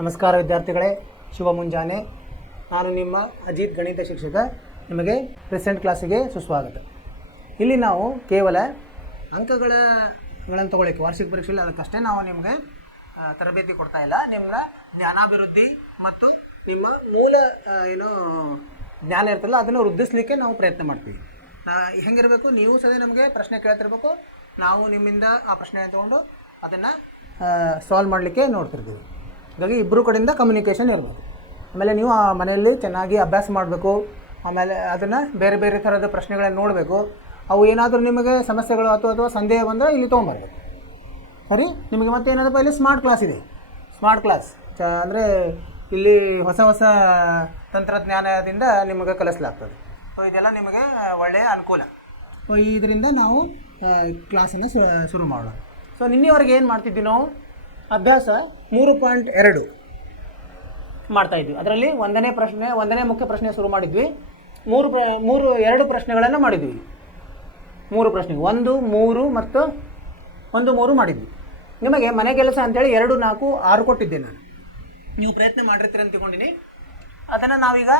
ನಮಸ್ಕಾರ ವಿದ್ಯಾರ್ಥಿಗಳೇ, ಶುಭ ಮುಂಜಾನೆ. ನಾನು ನಿಮ್ಮ ಅಜಿತ್ ಗಣಿತ ಶಿಕ್ಷಕ. ನಿಮಗೆ ಪ್ರೆಸೆಂಟ್ ಕ್ಲಾಸಿಗೆ ಸುಸ್ವಾಗತ. ಇಲ್ಲಿ ನಾವು ಕೇವಲ ಅಂಕಗಳನ್ನು ತಗೊಳ್ಳಿಕ್ಕೆ ವಾರ್ಷಿಕ ಪರೀಕ್ಷೆಯಲ್ಲಿ ಅದಕ್ಕಷ್ಟೇ ನಾವು ನಿಮಗೆ ತರಬೇತಿ ಕೊಡ್ತಾ ಇಲ್ಲ. ನಿಮ್ಮ ಜ್ಞಾನಾಭಿವೃದ್ಧಿ ಮತ್ತು ನಿಮ್ಮ ಮೂಲ ಜ್ಞಾನ ಇರ್ತಲ್ಲ ಅದನ್ನು ವೃದ್ಧಿಸಲಿಕ್ಕೆ ನಾವು ಪ್ರಯತ್ನ ಮಾಡ್ತೀವಿ. ಹೆಂಗಿರಬೇಕು, ನೀವು ಸದೇ ನಮಗೆ ಪ್ರಶ್ನೆ ಕೇಳ್ತಿರ್ಬೇಕು, ನಾವು ನಿಮ್ಮಿಂದ ಆ ಪ್ರಶ್ನೆಯನ್ನು ತೊಗೊಂಡು ಅದನ್ನು ಸಾಲ್ವ್ ಮಾಡಲಿಕ್ಕೆ ನೋಡ್ತಿರ್ತೀವಿ. ಹಾಗಾಗಿ ಇಬ್ಬರು ಕಡೆಯಿಂದ ಕಮ್ಯುನಿಕೇಷನ್ ಇರಬೇಕು. ಆಮೇಲೆ ನೀವು ಆ ಮನೆಯಲ್ಲಿ ಚೆನ್ನಾಗಿ ಅಭ್ಯಾಸ ಮಾಡಬೇಕು. ಆಮೇಲೆ ಅದನ್ನು ಬೇರೆ ಬೇರೆ ಥರದ ಪ್ರಶ್ನೆಗಳನ್ನು ನೋಡಬೇಕು. ಅವು ಏನಾದರೂ ನಿಮಗೆ ಸಮಸ್ಯೆಗಳು ಅಥವಾ ಸಂದೇಹ ಬಂದರೆ ಇಲ್ಲಿ ತೊಗೊಂಬರ್ಬೇಕು. ಸರಿ, ನಿಮಗೆ ಮತ್ತೆ ಏನಾದಪ್ಪ, ಇಲ್ಲಿ ಸ್ಮಾರ್ಟ್ ಕ್ಲಾಸ್ ಇದೆ. ಸ್ಮಾರ್ಟ್ ಕ್ಲಾಸ್ ಅಂದರೆ ಇಲ್ಲಿ ಹೊಸ ಹೊಸ ತಂತ್ರಜ್ಞಾನದಿಂದ ನಿಮಗೆ ಕಲಿಸಲಾಗ್ತದೆ. ಸೊ ಇದೆಲ್ಲ ನಿಮಗೆ ಒಳ್ಳೆಯ ಅನುಕೂಲ. ಸೊ ಇದರಿಂದ ನಾವು ಕ್ಲಾಸನ್ನು ಶುರು ಮಾಡೋಣ. ಸೊ ನಿನ್ನೆವರೆಗೆ ಏನು ಮಾಡ್ತಿದ್ವಿ ನಾವು? ಅಭ್ಯಾಸ 3.2 ಮಾಡ್ತಾಯಿದ್ವಿ. ಅದರಲ್ಲಿ ಒಂದನೇ ಮುಖ್ಯ ಪ್ರಶ್ನೆ ಶುರು ಮಾಡಿದ್ವಿ. ಎರಡು ಪ್ರಶ್ನೆಗಳನ್ನು ಮಾಡಿದ್ವಿ. 3 ಪ್ರಶ್ನೆ 1, 3 ಮತ್ತು 1, 3 ಮಾಡಿದ್ವಿ. ನಿಮಗೆ ಮನೆ ಕೆಲಸ ಅಂತೇಳಿ 2, 4, 6 ಕೊಟ್ಟಿದ್ದೆ ನಾನು. ನೀವು ಪ್ರಯತ್ನ ಮಾಡಿರ್ತೀರಿ ಅಂತ ತಿಳ್ಕೊಂಡಿನಿ. ಅದನ್ನು ನಾವೀಗ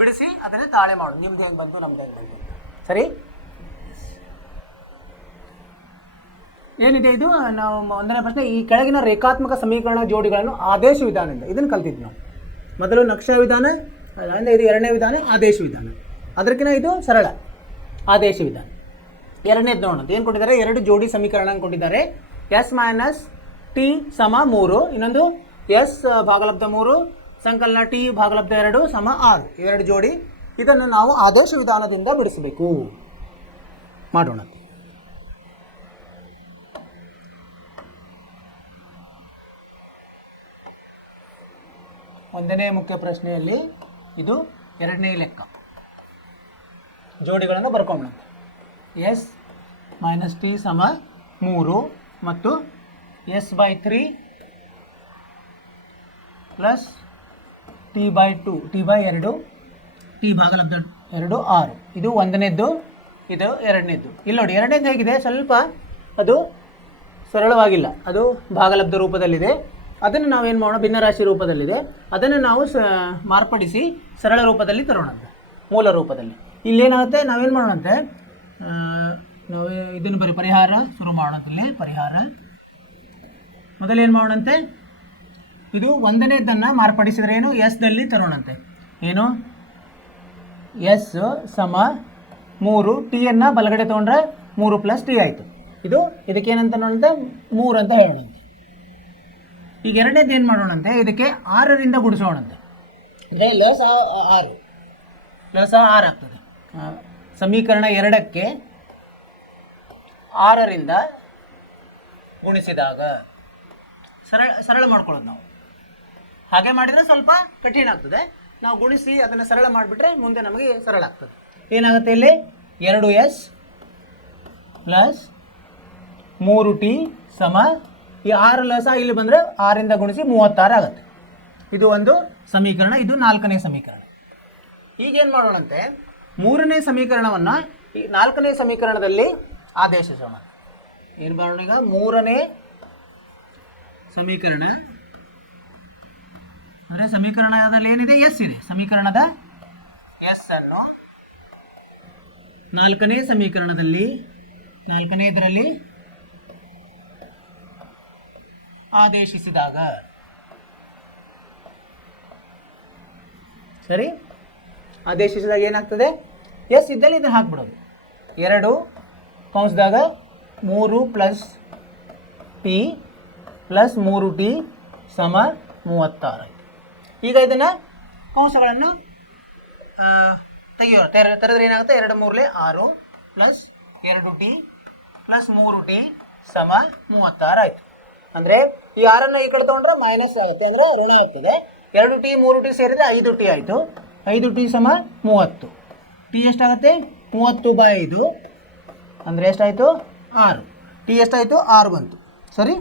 ಬಿಡಿಸಿ ಅದನ್ನೇ ತಾಳೆ ಮಾಡೋದು. ನಿಮ್ದು ಹೆಂಗೆ ಬಂತು, ನಮ್ದು ಹೆಂಗೆ ಬಂತು. ಸರಿ, ಏನಿದೆ ಇದು? ನಾವು ಒಂದನೇ ಪ್ರಶ್ನೆ, ಈ ಕೆಳಗಿನ ರೇಖಾತ್ಮಕ ಸಮೀಕರಣ ಜೋಡಿಗಳನ್ನು ಆದೇಶ ವಿಧಾನದಿಂದ ಇದನ್ನು ಕಲ್ತಿದ್ವಿ ನಾವು. ಮೊದಲು ನಕ್ಷಾ ವಿಧಾನ, ಅಂದರೆ ಇದು ಎರಡನೇ ವಿಧಾನ ಆದೇಶ ವಿಧಾನ. ಅದಕ್ಕಿಂತ ಇದು ಸರಳ ಆದೇಶ ವಿಧಾನ. ಎರಡನೇದು ನೋಡೋಣ. ಏನು ಕೊಟ್ಟಿದ್ದಾರೆ? 2 ಜೋಡಿ ಸಮೀಕರಣ ಕೊಟ್ಟಿದ್ದಾರೆ. ಎಸ್ ಮೈನಸ್ ಟಿ ಸಮ 3, ಇನ್ನೊಂದು ಎಸ್ ಭಾಗಲಬ್ಧ 3 ಸಂಕಲನ ಟಿ ಭಾಗಲಬ್ಧ 2 ಸಮ 6. 2 ಜೋಡಿ. ಇದನ್ನು ನಾವು ಆದೇಶ ವಿಧಾನದಿಂದ ಬಿಡಿಸಬೇಕು. ಮಾಡೋಣ. ಒಂದನೇ ಮುಖ್ಯ ಪ್ರಶ್ನೆಯಲ್ಲಿ ಇದು ಎರಡನೇ ಲೆಕ್ಕ. ಜೋಡಿಗಳನ್ನು ಬರ್ಕೊಳ್ಳೋಣ. ಎಸ್ ಮೈನಸ್ ಟಿ ಸಮ 3 ಮತ್ತು S/3 plus T/2 T/2 T ಭಾಗಲಬ್ಧ 2 6. ಇದು ಒಂದನೇದ್ದು, ಇದು ಎರಡನೇದ್ದು. ಇಲ್ಲಿ ನೋಡಿ, ಎರಡನೇದ್ದು ಹೇಗಿದೆ? ಸ್ವಲ್ಪ ಅದು ಸರಳವಾಗಿಲ್ಲ, ಅದು ಭಾಗಲಬ್ಧ ರೂಪದಲ್ಲಿದೆ. ಅದನ್ನು ನಾವೇನು ಮಾಡೋಣ? ಭಿನ್ನರಾಶಿ ರೂಪದಲ್ಲಿದೆ. ಅದನ್ನು ನಾವು ಮಾರ್ಪಡಿಸಿ ಸರಳ ರೂಪದಲ್ಲಿ ತರೋಣಂತೆ, ಮೂಲ ರೂಪದಲ್ಲಿ. ಇಲ್ಲೇನಾಗುತ್ತೆ? ನಾವೇನು ಮಾಡೋಣಂತೆ, ನಾವು ಇದನ್ನು ಬರೀ ಪರಿಹಾರ ಶುರು ಮಾಡೋದಿಲ್ಲ. ಪರಿಹಾರ ಮೊದಲೇನು ಮಾಡೋಣಂತೆ, ಇದು ಒಂದನೇದನ್ನು ಮಾರ್ಪಡಿಸಿದ್ರೆ ಏನು? ಎಸ್ದಲ್ಲಿ ತರೋಣಂತೆ. ಏನು? ಎಸ್ ಸಮ 3, ಟಿಯನ್ನು ಬಲಗಡೆ ತೊಗೊಂಡ್ರೆ 3 ಪ್ಲಸ್ ಟಿ ಆಯಿತು. ಇದಕ್ಕೇನಂತ ನೋಡಂತೆ? 3 ಅಂತ ಹೇಳೋಣಂತೆ. ಈಗ ಎರಡನೇದು ಏನು ಮಾಡೋಣಂತೆ? ಇದಕ್ಕೆ 6ರಿಂದ ಗುಣಿಸೋಣಂತೆ. ಅಂದರೆ ಲಸ 6 ಆಗ್ತದೆ. ಸಮೀಕರಣ 2ಕ್ಕೆ 6ರಿಂದ ಗುಣಿಸಿದಾಗ ಸರಳ ಮಾಡ್ಕೊಳ್ಳೋದು ನಾವು. ಹಾಗೆ ಮಾಡಿದರೆ ಸ್ವಲ್ಪ ಕಠಿಣ ಆಗ್ತದೆ. ನಾವು ಗುಣಿಸಿ ಅದನ್ನು ಸರಳ ಮಾಡಿಬಿಟ್ರೆ ಮುಂದೆ ನಮಗೆ ಸರಳ ಆಗ್ತದೆ. ಏನಾಗುತ್ತೆ? ಇಲ್ಲಿ 2s ಪ್ಲಸ್ 3t ಸಮ ಈ 6 ಲಸ ಇಲ್ಲಿ ಬಂದರೆ 6ರಿಂದ ಗುಣಿಸಿ 36 ಆಗುತ್ತೆ. ಇದು ಒಂದು ಸಮೀಕರಣ. ಇದು 4ನೇ ಸಮೀಕರಣ. ಈಗೇನು ಮಾಡೋಣಂತೆ? 3ನೇ ಸಮೀಕರಣವನ್ನು ಈ 4ನೇ ಸಮೀಕರಣದಲ್ಲಿ ಆದೇಶಿಸೋಣ. ಏನು ಮಾಡೋಣ? ಈಗ 3ನೇ ಸಮೀಕರಣ ಅಂದರೆ ಸಮೀಕರಣದಲ್ಲಿ ಏನಿದೆ? ಎಸ್ ಇದೆ. ಸಮೀಕರಣದ ಎಸ್ ಅನ್ನು 4ನೇ ಸಮೀಕರಣದಲ್ಲಿ 4ನೇದರಲ್ಲಿ ಆದೇಶಿಸಿದಾಗ, ಸರಿ, ಆದೇಶಿಸಿದಾಗ ಏನಾಗ್ತದೆ? ಎಸ್ ಇದ್ದಲ್ಲಿ ಇದನ್ನು ಹಾಕ್ಬಿಡೋದು. 2 ಕೌಂಸ್ದಾಗ 3 ಪ್ಲಸ್ ಟಿ ಪ್ಲಸ್ 3t ಸಮ 36. ಈಗ ಇದನ್ನು ಕಂಸಗಳನ್ನು ತೆಗೆಯೋಣ. ತೆರೆದ್ರೆ ಏನಾಗುತ್ತೆ? 2 3 6 ಪ್ಲಸ್ 2t ಪ್ಲಸ್ 3t ಸಮ 36 ಆಯಿತು. ಅಂದರೆ ಈ 6ನ್ನು ಈ ಕಡೆ ತೊಗೊಂಡ್ರೆ ಮೈನಸ್ ಆಗುತ್ತೆ, ಅಂದರೆ ಋಣ ಆಗ್ತದೆ. 2t 3t ಸೇರಿದರೆ 5t ಆಯಿತು. 5t ಸಮ 30. ಟಿ ಎಷ್ಟಾಗುತ್ತೆ? 30/5 ಅಂದರೆ ಎಷ್ಟಾಯಿತು? 6. ಟಿ ಎಷ್ಟಾಯಿತು? 6 ಬಂತು. ಸರಿ,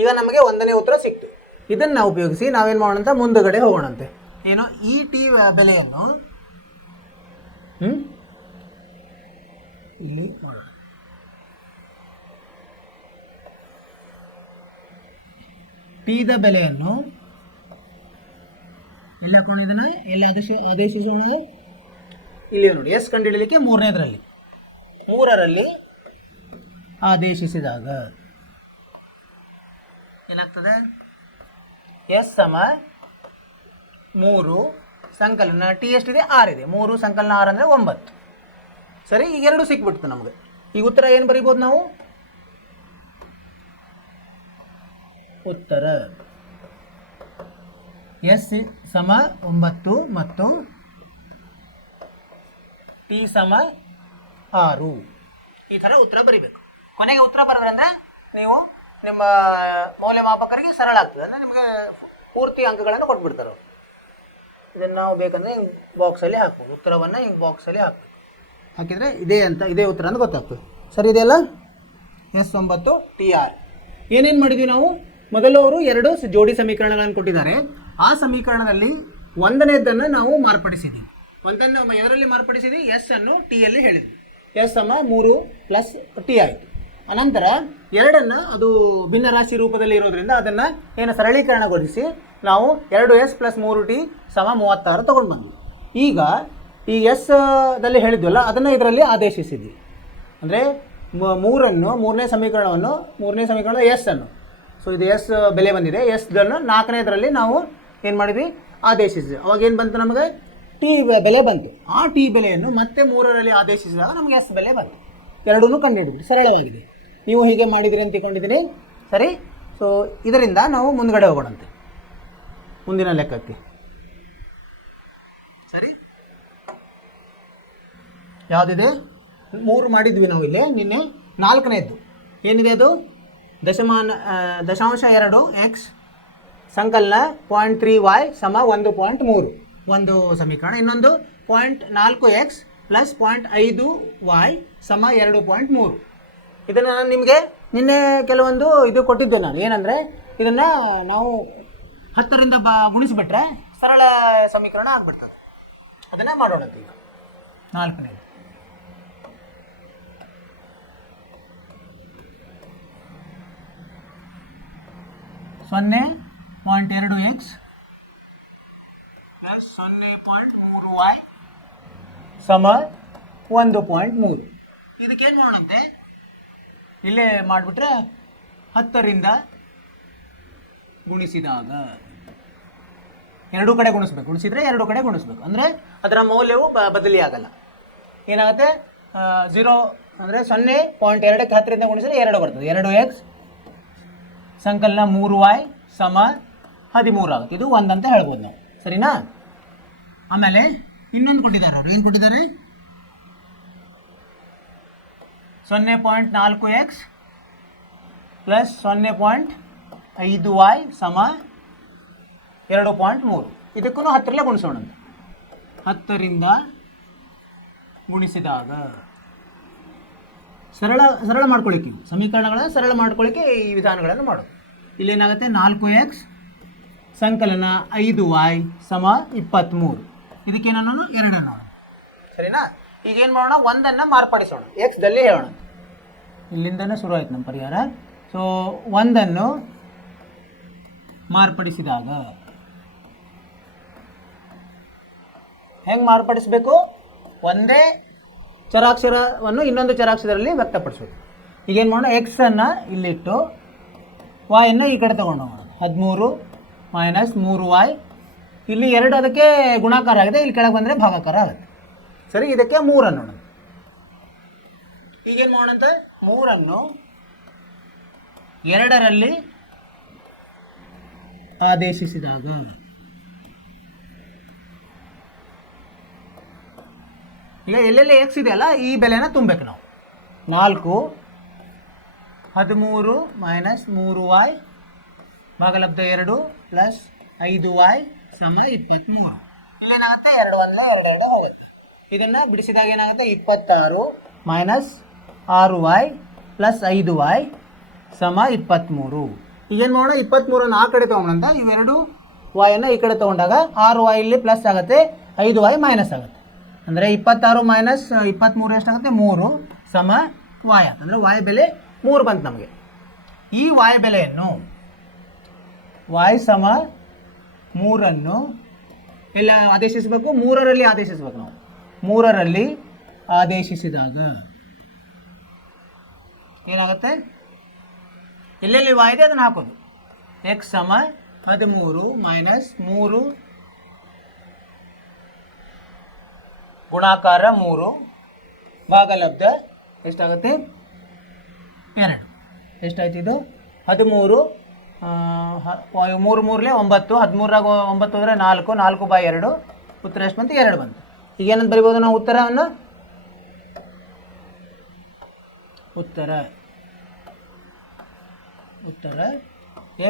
ಈಗ ನಮಗೆ ಒಂದನೇ ಉತ್ತರ ಸಿಕ್ತು. ಇದನ್ನು ನಾವು ಉಪಯೋಗಿಸಿ ನಾವೇನು ಮಾಡೋಣಂತ? ಮುಂದುಗಡೆ ಹೋಗೋಣಂತೆ. ಏನು? ಈ ಟಿ ಬೆಲೆಯನ್ನು ಇಲ್ಲಿ ಮಾಡೋಣ. ಟಿದ ಬೆಲೆಯನ್ನು ಇಲ್ಲಿ ಹಾಕೊಂಡಿದ್ದಾನೆ, ಎಲ್ಲಿ ಆದೇಶಿಸೋಣ, ಇಲ್ಲಿ ನೋಡಿ ಎಸ್ ಕಂಡುಹಿಡಲಿಕ್ಕೆ ಮೂರನೇದರಲ್ಲಿ ಆದೇಶಿಸಿದಾಗ ಏನಾಗ್ತದೆ, ಎಸ್ ಸಮ 3 ಸಂಕಲನ ಟಿ ಎಷ್ಟಿದೆ 6 ಇದೆ, 3 ಸಂಕಲನ 6 ಅಂದರೆ 9. ಸರಿ, ಈಗ ಎರಡು ಸಿಕ್ಬಿಡ್ತು ನಮಗೆ. ಈಗ ಉತ್ತರ ಏನು ಬರೀಬೋದು ನಾವು, ಉತ್ತರ ಎಸ್ ಸಮ 9 ಮತ್ತು ಟಿ ಸಮ 6 ಈ ಥರ ಉತ್ತರ ಬರೀಬೇಕು. ಕೊನೆಗೆ ಉತ್ತರ ಬರೋದ್ರಿಂದ ನೀವು ನಿಮ್ಮ ಮೌಲ್ಯಮಾಪಕರಿಗೆ ಸರಳ ಆಗ್ತದೆ, ಅಂದರೆ ನಿಮಗೆ ಪೂರ್ತಿ ಅಂಕಗಳನ್ನು ಕೊಟ್ಬಿಡ್ತಾರೆ. ಇದನ್ನು ನಾವು ಬೇಕಂದರೆ ಹಿಂಗೆ ಬಾಕ್ಸಲ್ಲಿ ಹಾಕ್ಬೋದು, ಉತ್ತರವನ್ನು ಹಿಂಗೆ ಬಾಕ್ಸಲ್ಲಿ ಹಾಕಿದರೆ ಇದೇ ಉತ್ತರ ಅಂತ ಗೊತ್ತಾಗ್ತದೆ. ಸರಿ ಇದೆಯಲ್ಲ, ಎಸ್ 9 ಟಿ 6. ಏನೇನು ಮಾಡಿದ್ವಿ ನಾವು, ಮೊದಲು ಅವರು 2 ಜೋಡಿ ಸಮೀಕರಣಗಳನ್ನು ಕೊಟ್ಟಿದ್ದಾರೆ. ಆ ಸಮೀಕರಣದಲ್ಲಿ ಒಂದನೇದನ್ನು ನಾವು ಮಾರ್ಪಡಿಸಿದ್ವಿ. ಒಂದನ್ನು ಎದರಲ್ಲಿ ಮಾರ್ಪಡಿಸಿದ್ವಿ, ಎಸ್ ಅನ್ನು ಟಿ ಯಲ್ಲಿ ಹೇಳಿದ್ವಿ. ಎಸ್ ಸಮ 3 ಪ್ಲಸ್ ಟಿ ಆಯಿತು. ಅನಂತರ 2ಅನ್ನು ಅದು ಭಿನ್ನರಾಶಿ ರೂಪದಲ್ಲಿ ಇರೋದ್ರಿಂದ ಅದನ್ನು ಏನು ಸರಳೀಕರಣಗೊಳಿಸಿ ನಾವು 2s ಪ್ಲಸ್ 3t ಸಮ 36 ತೊಗೊಂಡು ಬಂದ್ವಿ. ಈಗ ಈ ಎಸ್ ದಲ್ಲಿ ಹೇಳಿದ್ವಲ್ಲ ಅದನ್ನು ಇದರಲ್ಲಿ ಆದೇಶಿಸಿದ್ವಿ. ಅಂದರೆ ಮೂರನೇ ಸಮೀಕರಣದ ಎಸ್ ಅನ್ನು, ಸೊ ಇದು ಎಸ್ ಬೆಲೆ ಬಂದಿದೆ, ಎಸ್ದನ್ನು 4ನೇದರಲ್ಲಿ ನಾವು ಏನು ಮಾಡಿದ್ವಿ, ಆದೇಶಿಸಿದ್ವಿ. ಅವಾಗ ಏನು ಬಂತು, ನಮಗೆ ಟಿ ಬೆಲೆ ಬಂತು. ಆ ಟಿ ಬೆಲೆಯನ್ನು ಮತ್ತೆ 3ರಲ್ಲಿ ಆದೇಶಿಸಿದಾಗ ನಮಗೆ ಎಸ್ ಬೆಲೆ ಬಂತು. ಎರಡೂ ಕಂಡುಹಿಡಿದ್ವಿ, ಸರಳವಾಗಿದೆ. ನೀವು ಹೀಗೆ ಮಾಡಿದಿರಿ ಅಂತ ತಿಳ್ಕೊಂಡಿದ್ದೀನಿ. ಸರಿ, ಸೊ ಇದರಿಂದ ನಾವು ಮುಂದ್ಗಡೆ ಹೋಗೋಣಂತೆ ಮುಂದಿನ ಲೆಕ್ಕಕ್ಕೆ. ಸರಿ, ಯಾವುದಿದೆ, 3 ಮಾಡಿದ್ವಿ ನಾವು ಇಲ್ಲಿ ನಿನ್ನೆ. 4ನೇದ್ದು ಏನಿದೆ, ಅದು 0.2 ಎಕ್ಸ್ ಸಂಕಲನ 0.3y ಸಮ 1.3 ಒಂದು ಸಮೀಕರಣ. ಇನ್ನೊಂದು 0.4x ಪ್ಲಸ್ 0.5y ಸಮ 2.3. ಇದನ್ನು ನಾನು ನಿಮಗೆ ನಿನ್ನೆ ಕೆಲವೊಂದು ಇದು ಕೊಟ್ಟಿದ್ದೆ ನಾನು, ಏನಂದರೆ ಇದನ್ನು ನಾವು 10ರಿಂದ ಗುಣಿಸಿಬಿಟ್ರೆ ಸರಳ ಸಮೀಕರಣ ಆಗಿಬಿಡ್ತದೆ. ಅದನ್ನು ಮಾಡೋಣ ಈಗ. 4ನೇದು 0.2x ಪ್ಲಸ್ 0.3y ಸಮ 1.3. ಇದಕ್ಕೇನು ಮಾಡೋಣಂತೆ, ಇಲ್ಲೇ ಮಾಡಿಬಿಟ್ರೆ 10ರಿಂದ ಗುಣಿಸಿದಾಗ ಎರಡೂ ಕಡೆ ಗುಣಿಸಿದರೆ ಎರಡೂ ಕಡೆ ಗುಣಿಸ್ಬೇಕು, ಅಂದರೆ ಅದರ ಮೌಲ್ಯವು ಬದಲಿ ಆಗಲ್ಲ. ಏನಾಗುತ್ತೆ, 0 ಅಂದರೆ 0.2ಕ್ಕೆ 10ರಿಂದ ಗುಣಿಸಿದ್ರೆ 2 ಬರ್ತದೆ. 2x ಸಂಕಲನ 3y ಸಮ 13 ಆಗುತ್ತೆ. ಇದು 1 ಅಂತ ಹೇಳ್ಬೋದು ನಾವು, ಸರಿನಾ. ಆಮೇಲೆ ಇನ್ನೊಂದು ಕೊಟ್ಟಿದ್ದಾರೆ ಅವರು, ಏನು ಕೊಟ್ಟಿದ್ದಾರೆ, 0.4x ಪ್ಲಸ್ 0.5y ಸಮ 2.3. ಇದಕ್ಕೂ 10ರಿಂದ ಗುಣಿಸೋಣ. 10ರಿಂದ ಗುಣಿಸಿದಾಗ ಸರಳ ಮಾಡ್ಕೊಳ್ಳಿಕ್ಕೆ, ಸಮೀಕರಣಗಳನ್ನು ಸರಳ ಮಾಡ್ಕೊಳ್ಳಿಕ್ಕೆ ಈ ವಿಧಾನಗಳನ್ನು ಮಾಡೋದು. ಇಲ್ಲೇನಾಗುತ್ತೆ, 4x ಸಂಕಲನ 5y ಸಮ 23. ಇದಕ್ಕೇನೋ 2 ಅನ್ನೋಣ, ಸರಿನಾ. ಈಗೇನು ಮಾಡೋಣ, 1ಅನ್ನು ಮಾರ್ಪಡಿಸೋಣ, ಎಕ್ಸ್ದಲ್ಲಿ ಹೇಳೋಣ. ಇಲ್ಲಿಂದನೇ ಶುರು ಆಯ್ತು ನಮ್ಮ ಪರಿಹಾರ. ಸೊ 1ಅನ್ನು ಮಾರ್ಪಡಿಸಿದಾಗ ಹೆಂಗೆ ಮಾರ್ಪಡಿಸಬೇಕು, ಒಂದೇ ಚರಾಕ್ಷರವನ್ನು ಇನ್ನೊಂದು ಚರಾಕ್ಷರದಲ್ಲಿ ವ್ಯಕ್ತಪಡಿಸೋದು. ಈಗೇನು ಮಾಡೋಣ, ಎಕ್ಸನ್ನು ಇಲ್ಲಿಟ್ಟು ವಾಯನ್ನು ಈ ಕಡೆ ತೊಗೊಂಡು ಹೋಗೋಣ. 13 ಮೈನಸ್ 3y, ಇಲ್ಲಿ 2 ಅದಕ್ಕೆ ಗುಣಾಕಾರ ಆಗಿದೆ, ಇಲ್ಲಿ ಕೆಳಗೆ ಬಂದರೆ ಭಾಗಾಕಾರ ಆಗುತ್ತೆ. ಸರಿ, ಇದಕ್ಕೆ 3 ಅನ್ನೋಣ. ಈಗೇನು ಮಾಡೋಣಂತೆ, 3ಅನ್ನು 2ರಲ್ಲಿ ಆದೇಶಿಸಿದಾಗ ಈಗ ಎಲ್ಲೆಲ್ಲಿ ಎಕ್ಸ್ ಇದೆಯಲ್ಲ ಈ ಬೆಲೆನ ತುಂಬಬೇಕು ನಾವು. 4 13 ಮೈನಸ್ 3y ಭಾಗಲಬ್ಧ 2 ಪ್ಲಸ್ 5y ಸಮ 23. ಇಲ್ಲೇನಾಗುತ್ತೆ, 2 1 2 ಹೋಗುತ್ತೆ. ಇದನ್ನು ಬಿಡಿಸಿದಾಗ ಏನಾಗುತ್ತೆ, 26 ಮೈನಸ್ 6y ಪ್ಲಸ್ 5y ಸಮ 23. ಈಗೇನು ಮಾಡೋಣ, 23ಅನ್ನು ಆ ಕಡೆ ತೊಗೊಂಡಂತ ಇವೆರಡು ವಾಯನ್ನು ಈ ಕಡೆ ತೊಗೊಂಡಾಗ 6y ಇಲ್ಲಿ ಪ್ಲಸ್ ಆಗುತ್ತೆ, 5y ಮೈನಸ್ ಆಗುತ್ತೆ. ಅಂದರೆ 26 ಮೈನಸ್ 23 ಎಷ್ಟಾಗುತ್ತೆ, 3 ಸಮ y ಆಗುತ್ತೆ. ಅಂದರೆ y ಬೆಲೆ 3 ಬಂತು ನಮಗೆ. ಈ y ಬೆಲೆಯನ್ನು y ಸಮ 3 ಎಲ್ಲ ಆದೇಶಿಸಬೇಕು, 3ರಲ್ಲಿ ಆದೇಶಿಸಬೇಕು. ನಾವು 3ರಲ್ಲಿ ಆದೇಶಿಸಿದಾಗ ಏನಾಗುತ್ತೆ, ಎಲ್ಲೆಲ್ಲಿ y ಇದೆ ಅದನ್ನು ಹಾಕೋದು. x ಸಮ 13 ಮೈನಸ್ 3 ಗುಣಾಕಾರ 3 ಭಾಗಲಬ್ಧ ಎಷ್ಟಾಗುತ್ತೆ 2. ಎಷ್ಟಾಯ್ತು ಇದು 13 3 3 9 13ರಾಗ 9 ಹೋದರೆ 4 4/2 ಉತ್ತರ ಎಷ್ಟು ಬಂತು 2 ಬಂತು. ಈಗ ಏನಂತ ಬರಿಬೋದು ನಾವು ಉತ್ತರವನ್ನು, ಉತ್ತರ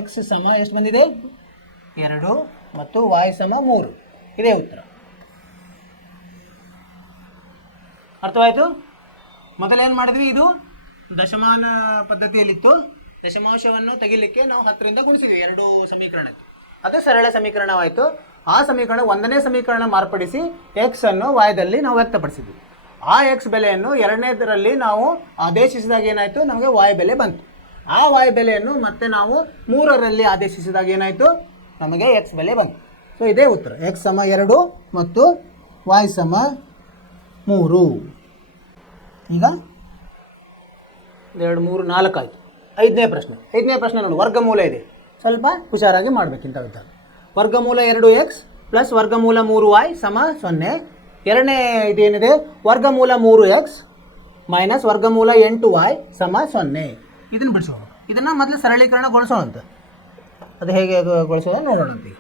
x ಸಮ ಎಷ್ಟು ಬಂದಿದೆ 2 ಮತ್ತು y ಸಮ 3 ಇದೇ ಉತ್ತರ. ಅರ್ಥವಾಯಿತು? ಮೊದಲೇನು ಮಾಡಿದ್ವಿ, ಇದು ದಶಮಾನ ಪದ್ಧತಿಯಲ್ಲಿತ್ತು. ದಶಮಾಂಶವನ್ನು ತೆಗಿಲಿಕ್ಕೆ ನಾವು 10ರಿಂದ ಗುಣಿಸಿದ್ವಿ 2 ಸಮೀಕರಣಕ್ಕೆ, ಅದು ಸರಳ ಸಮೀಕರಣವಾಯಿತು. ಆ ಸಮೀಕರಣ 1ನೇ ಸಮೀಕರಣ ಮಾರ್ಪಡಿಸಿ x ಅನ್ನು y ನಾವು ವ್ಯಕ್ತಪಡಿಸಿದ್ವಿ. ಆ x ಬೆಲೆಯನ್ನು 2ನೇದರಲ್ಲಿ ನಾವು ಆದೇಶಿಸಿದಾಗ ಏನಾಯಿತು, ನಮಗೆ y ಬೆಲೆ ಬಂತು. ಆ y ಬೆಲೆಯನ್ನು ಮತ್ತೆ ನಾವು 3ರಲ್ಲಿ ಆದೇಶಿಸಿದಾಗ ಏನಾಯಿತು, ನಮಗೆ x ಬೆಲೆ ಬಂತು. ಸೊ ಇದೇ ಉತ್ತರ, x ಸಮ 2 ಮತ್ತು y ಸಮ 3. ಈಗ 2 3 4 ಆಯಿತು. 5ನೇ ಪ್ರಶ್ನೆ ನೋಡಿ, ವರ್ಗಮೂಲ ಇದೆ, ಸ್ವಲ್ಪ ಹುಷಾರಾಗಿ ಮಾಡಬೇಕಿಂತವಿದ್ದಾಗ. ವರ್ಗಮೂಲ 2x ಪ್ಲಸ್ ವರ್ಗಮೂಲ 3y ಸಮ 0. ಎರಡನೇ ಇದೇನಿದೆ, ವರ್ಗಮೂಲ 3x ಮೈನಸ್ ವರ್ಗಮೂಲ 8y ಸಮ 0. ಇದನ್ನು ಬಿಡಿಸೋಣ. ಇದನ್ನು ಮೊದಲು ಸರಳೀಕರಣಗೊಳಿಸೋಣ ಅಂತ, ಅದು ಹೇಗೆ ಗೊಳಿಸೋದು ನೋಡೋಣ ಅಂತ. ಈಗ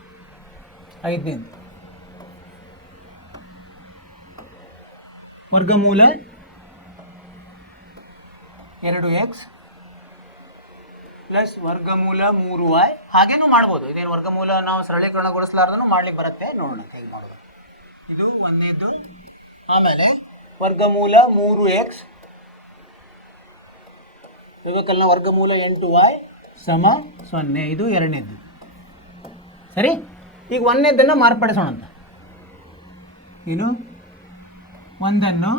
5ನೇ ವರ್ಗಮೂಲ 2x ಪ್ಲಸ್ ವರ್ಗಮೂಲ 3y, ಹಾಗೇನೂ ಮಾಡ್ಬೋದು. ಇದೇನು ವರ್ಗಮೂಲ ನಾವು ಸರಳೀಕರಣಗೊಳಿಸಲಾರ್ದೂ ಮಾಡ್ಲಿಕ್ಕೆ ಬರುತ್ತೆ, ನೋಡೋಣ ಹೇಗೆ ಮಾಡೋದು. ಇದು ಒಂದನೇದು. ಆಮೇಲೆ ವರ್ಗಮೂಲ 3x ಇರಬೇಕಲ್ಲ, ವರ್ಗಮೂಲ 8y ಸಮ 0, ಇದು ಎರಡನೇದ್ದು. ಸರಿ, ಈಗ ಒಂದನೇದನ್ನು ಮಾರ್ಪಡಿಸೋಣ ಅಂತ. ಏನು, ಒಂದನ್ನು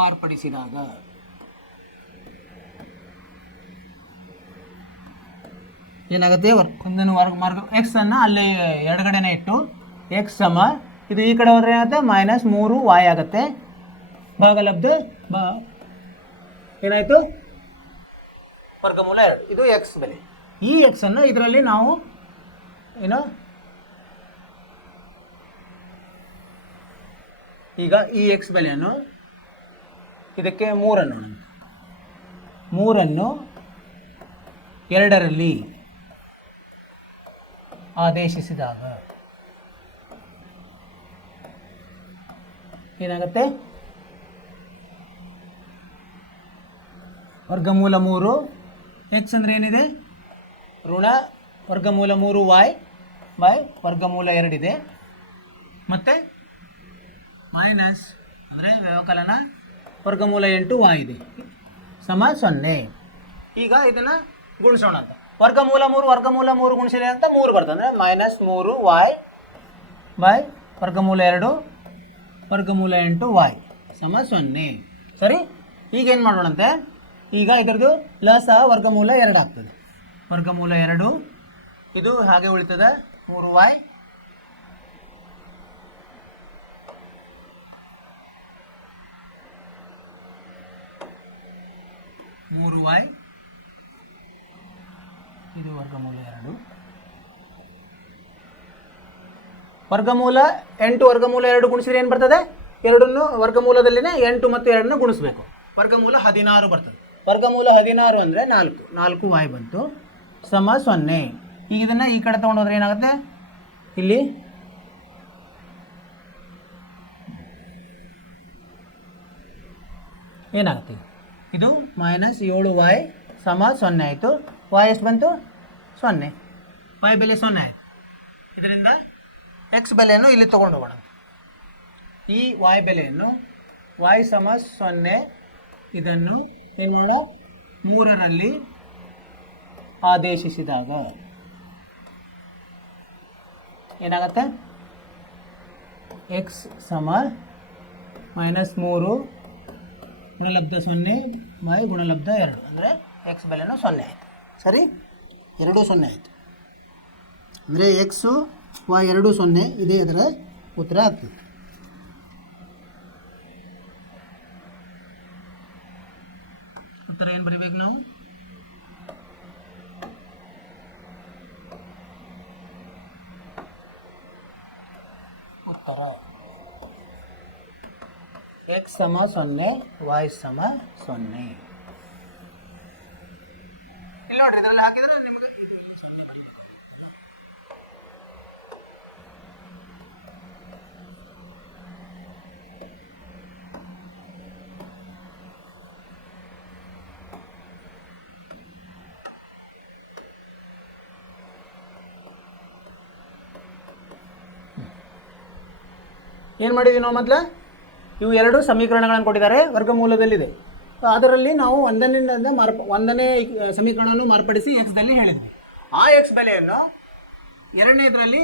ಮಾರ್ಪಡಿಸಿದಾಗ ಏನಾಗುತ್ತೆ, ಒಂದನ್ನು ಮಾರ್ಗ ಎಕ್ಸ್ ಅನ್ನು ಅಲ್ಲಿ ಎಡಗಡೆನೇ ಇಟ್ಟು ಎಕ್ಸ್ ಸಮ, ಇದು ಈ ಕಡೆ ಹೋದರೆ ಏನಾಗುತ್ತೆ ಮೈನಸ್ 3y ಆಗುತ್ತೆ. ಭಾಗಲಬ್ಧ ಏನಾಯಿತು ವರ್ಗಮೂಲ 2, ಇದು ಎಕ್ಸ್ ಬೆಲೆ. ಈ ಎಕ್ಸ್ ಅನ್ನು ಇದರಲ್ಲಿ ನಾವು ಏನು, ಈಗ ಈ ಎಕ್ಸ್ ಬೆಲೆಯನ್ನು ಇದಕ್ಕೆ 3 2ರಲ್ಲಿ ಆದೇಶಿಸಿದಾಗ ಏನಾಗುತ್ತೆ, ವರ್ಗಮೂಲ 3 ಎಕ್ಸ್ ಅಂದರೆ ಏನಿದೆ, ಋಣ ವರ್ಗಮೂಲ 3y ಬೈ ವರ್ಗಮೂಲ 2 ಇದೆ, ಮತ್ತು ಮೈನಸ್ ಅಂದರೆ ವ್ಯವಕಲನ ವರ್ಗಮೂಲ 8y ಇದೆ ಸಮ 0. ಈಗ ಇದನ್ನು ಗುಣಿಸೋಣ ಅಂತ. ವರ್ಗಮೂಲ 3 ಗುಣಿಸಿದೆ ಅಂತ 3 ಬರ್ತದೆ, ಅಂದರೆ ಮೈನಸ್ 3y ಬೈ ವರ್ಗಮೂಲ 2 ವರ್ಗಮೂಲ 8y ಸಮ 0. ಸರಿ, ಈಗೇನು ಮಾಡೋಣಂತೆ, ಈಗ ಇದರದ್ದು ಲಸ ವರ್ಗಮೂಲ 2 ಆಗ್ತದೆ. ವರ್ಗಮೂಲ 2 ಇದು ಹಾಗೆ ಉಳಿತದೆ, 3y ಇದು ವರ್ಗಮೂಲ 2. ವರ್ಗಮೂಲ 8 ವರ್ಗಮೂಲ 2 ಗುಣಿಸಿದ್ರೆ ಏನು ಬರ್ತದೆ, ಎರಡನ್ನು ವರ್ಗಮೂಲದಲ್ಲಿನೇ 8 ಮತ್ತು 2 ಗುಣಿಸಬೇಕು. ವರ್ಗಮೂಲ 16 ಬರ್ತದೆ. ವರ್ಗಮೂಲ 16 ಅಂದರೆ 4y ಬಂತು ಸಮ 0. ಈಗ ಇದನ್ನು ಈ ಕಡೆ ತೊಗೊಂಡೋದ್ರೆ ಏನಾಗುತ್ತೆ, ಇಲ್ಲಿ ಏನಾಗುತ್ತೆ, ಇದು ಮೈನಸ್ 7y ಸಮ 0 ಆಯಿತು. y ಎಷ್ಟು ಬಂತು 0, y ಬೆಲೆ 0 ಆಯಿತು. ಇದರಿಂದ x ಬೆಲೆಯನ್ನು ಇಲ್ಲಿ ತೊಗೊಂಡು ಹೋಗೋಣ. ಈ y ಬೆಲೆಯನ್ನು y ಸಮ 0 ಇದನ್ನು ಏನು ಮಾಡೋಣ, 3ರಲ್ಲಿ ಆದೇಶಿಸಿದಾಗ ಏನಾಗುತ್ತೆ, x ಸಮ ಮೈನಸ್ 3 ಗುಣಲಬ್ಧ 0 ಬೈ ಗುಣಲಬ್ಧ 2 ಅಂದರೆ x ಬೆಲೆನೂ 0 ಆಯಿತು. ಸರಿ, ಎರಡೂ 0 ಆಯಿತು. ಅಂದರೆ ಎಕ್ಸು ವೈ ಎರಡು 0 ಇದೇ ಅದರ ಉತ್ತರ ಆಗ್ತದೆ. ಉತ್ತರ ಏನು ಬರೀಬೇಕು ನಾವು? ಉತ್ತರ x ಸಮ 0 y ಸಮ 0. ಇಲ್ಲಿ ನೋಡ್ರಿ, ಇದರಲ್ಲಿ ಹಾಕಿದ್ರೆ ನಿಮಗೆ ಇದು ಇಲ್ಲಿ 0 ಬರೀಬೇಕು. ಏನು ಮಾಡಿದ್ವಿ ನಾವು ಮೊದಲು? ಇವು ಎರಡು ಸಮೀಕರಣಗಳನ್ನು ಕೊಟ್ಟಿದ್ದಾರೆ, ವರ್ಗಮೂಲದಲ್ಲಿದೆ. ಅದರಲ್ಲಿ ನಾವು ಒಂದನೇ ಸಮೀಕರಣವನ್ನು ಮಾರ್ಪಡಿಸಿ ಎಕ್ಸ್ದಲ್ಲಿ ಹೇಳಿದ್ವಿ. ಆ ಎಕ್ಸ್ ಬೆಲೆಯನ್ನು ಎರಡನೇದರಲ್ಲಿ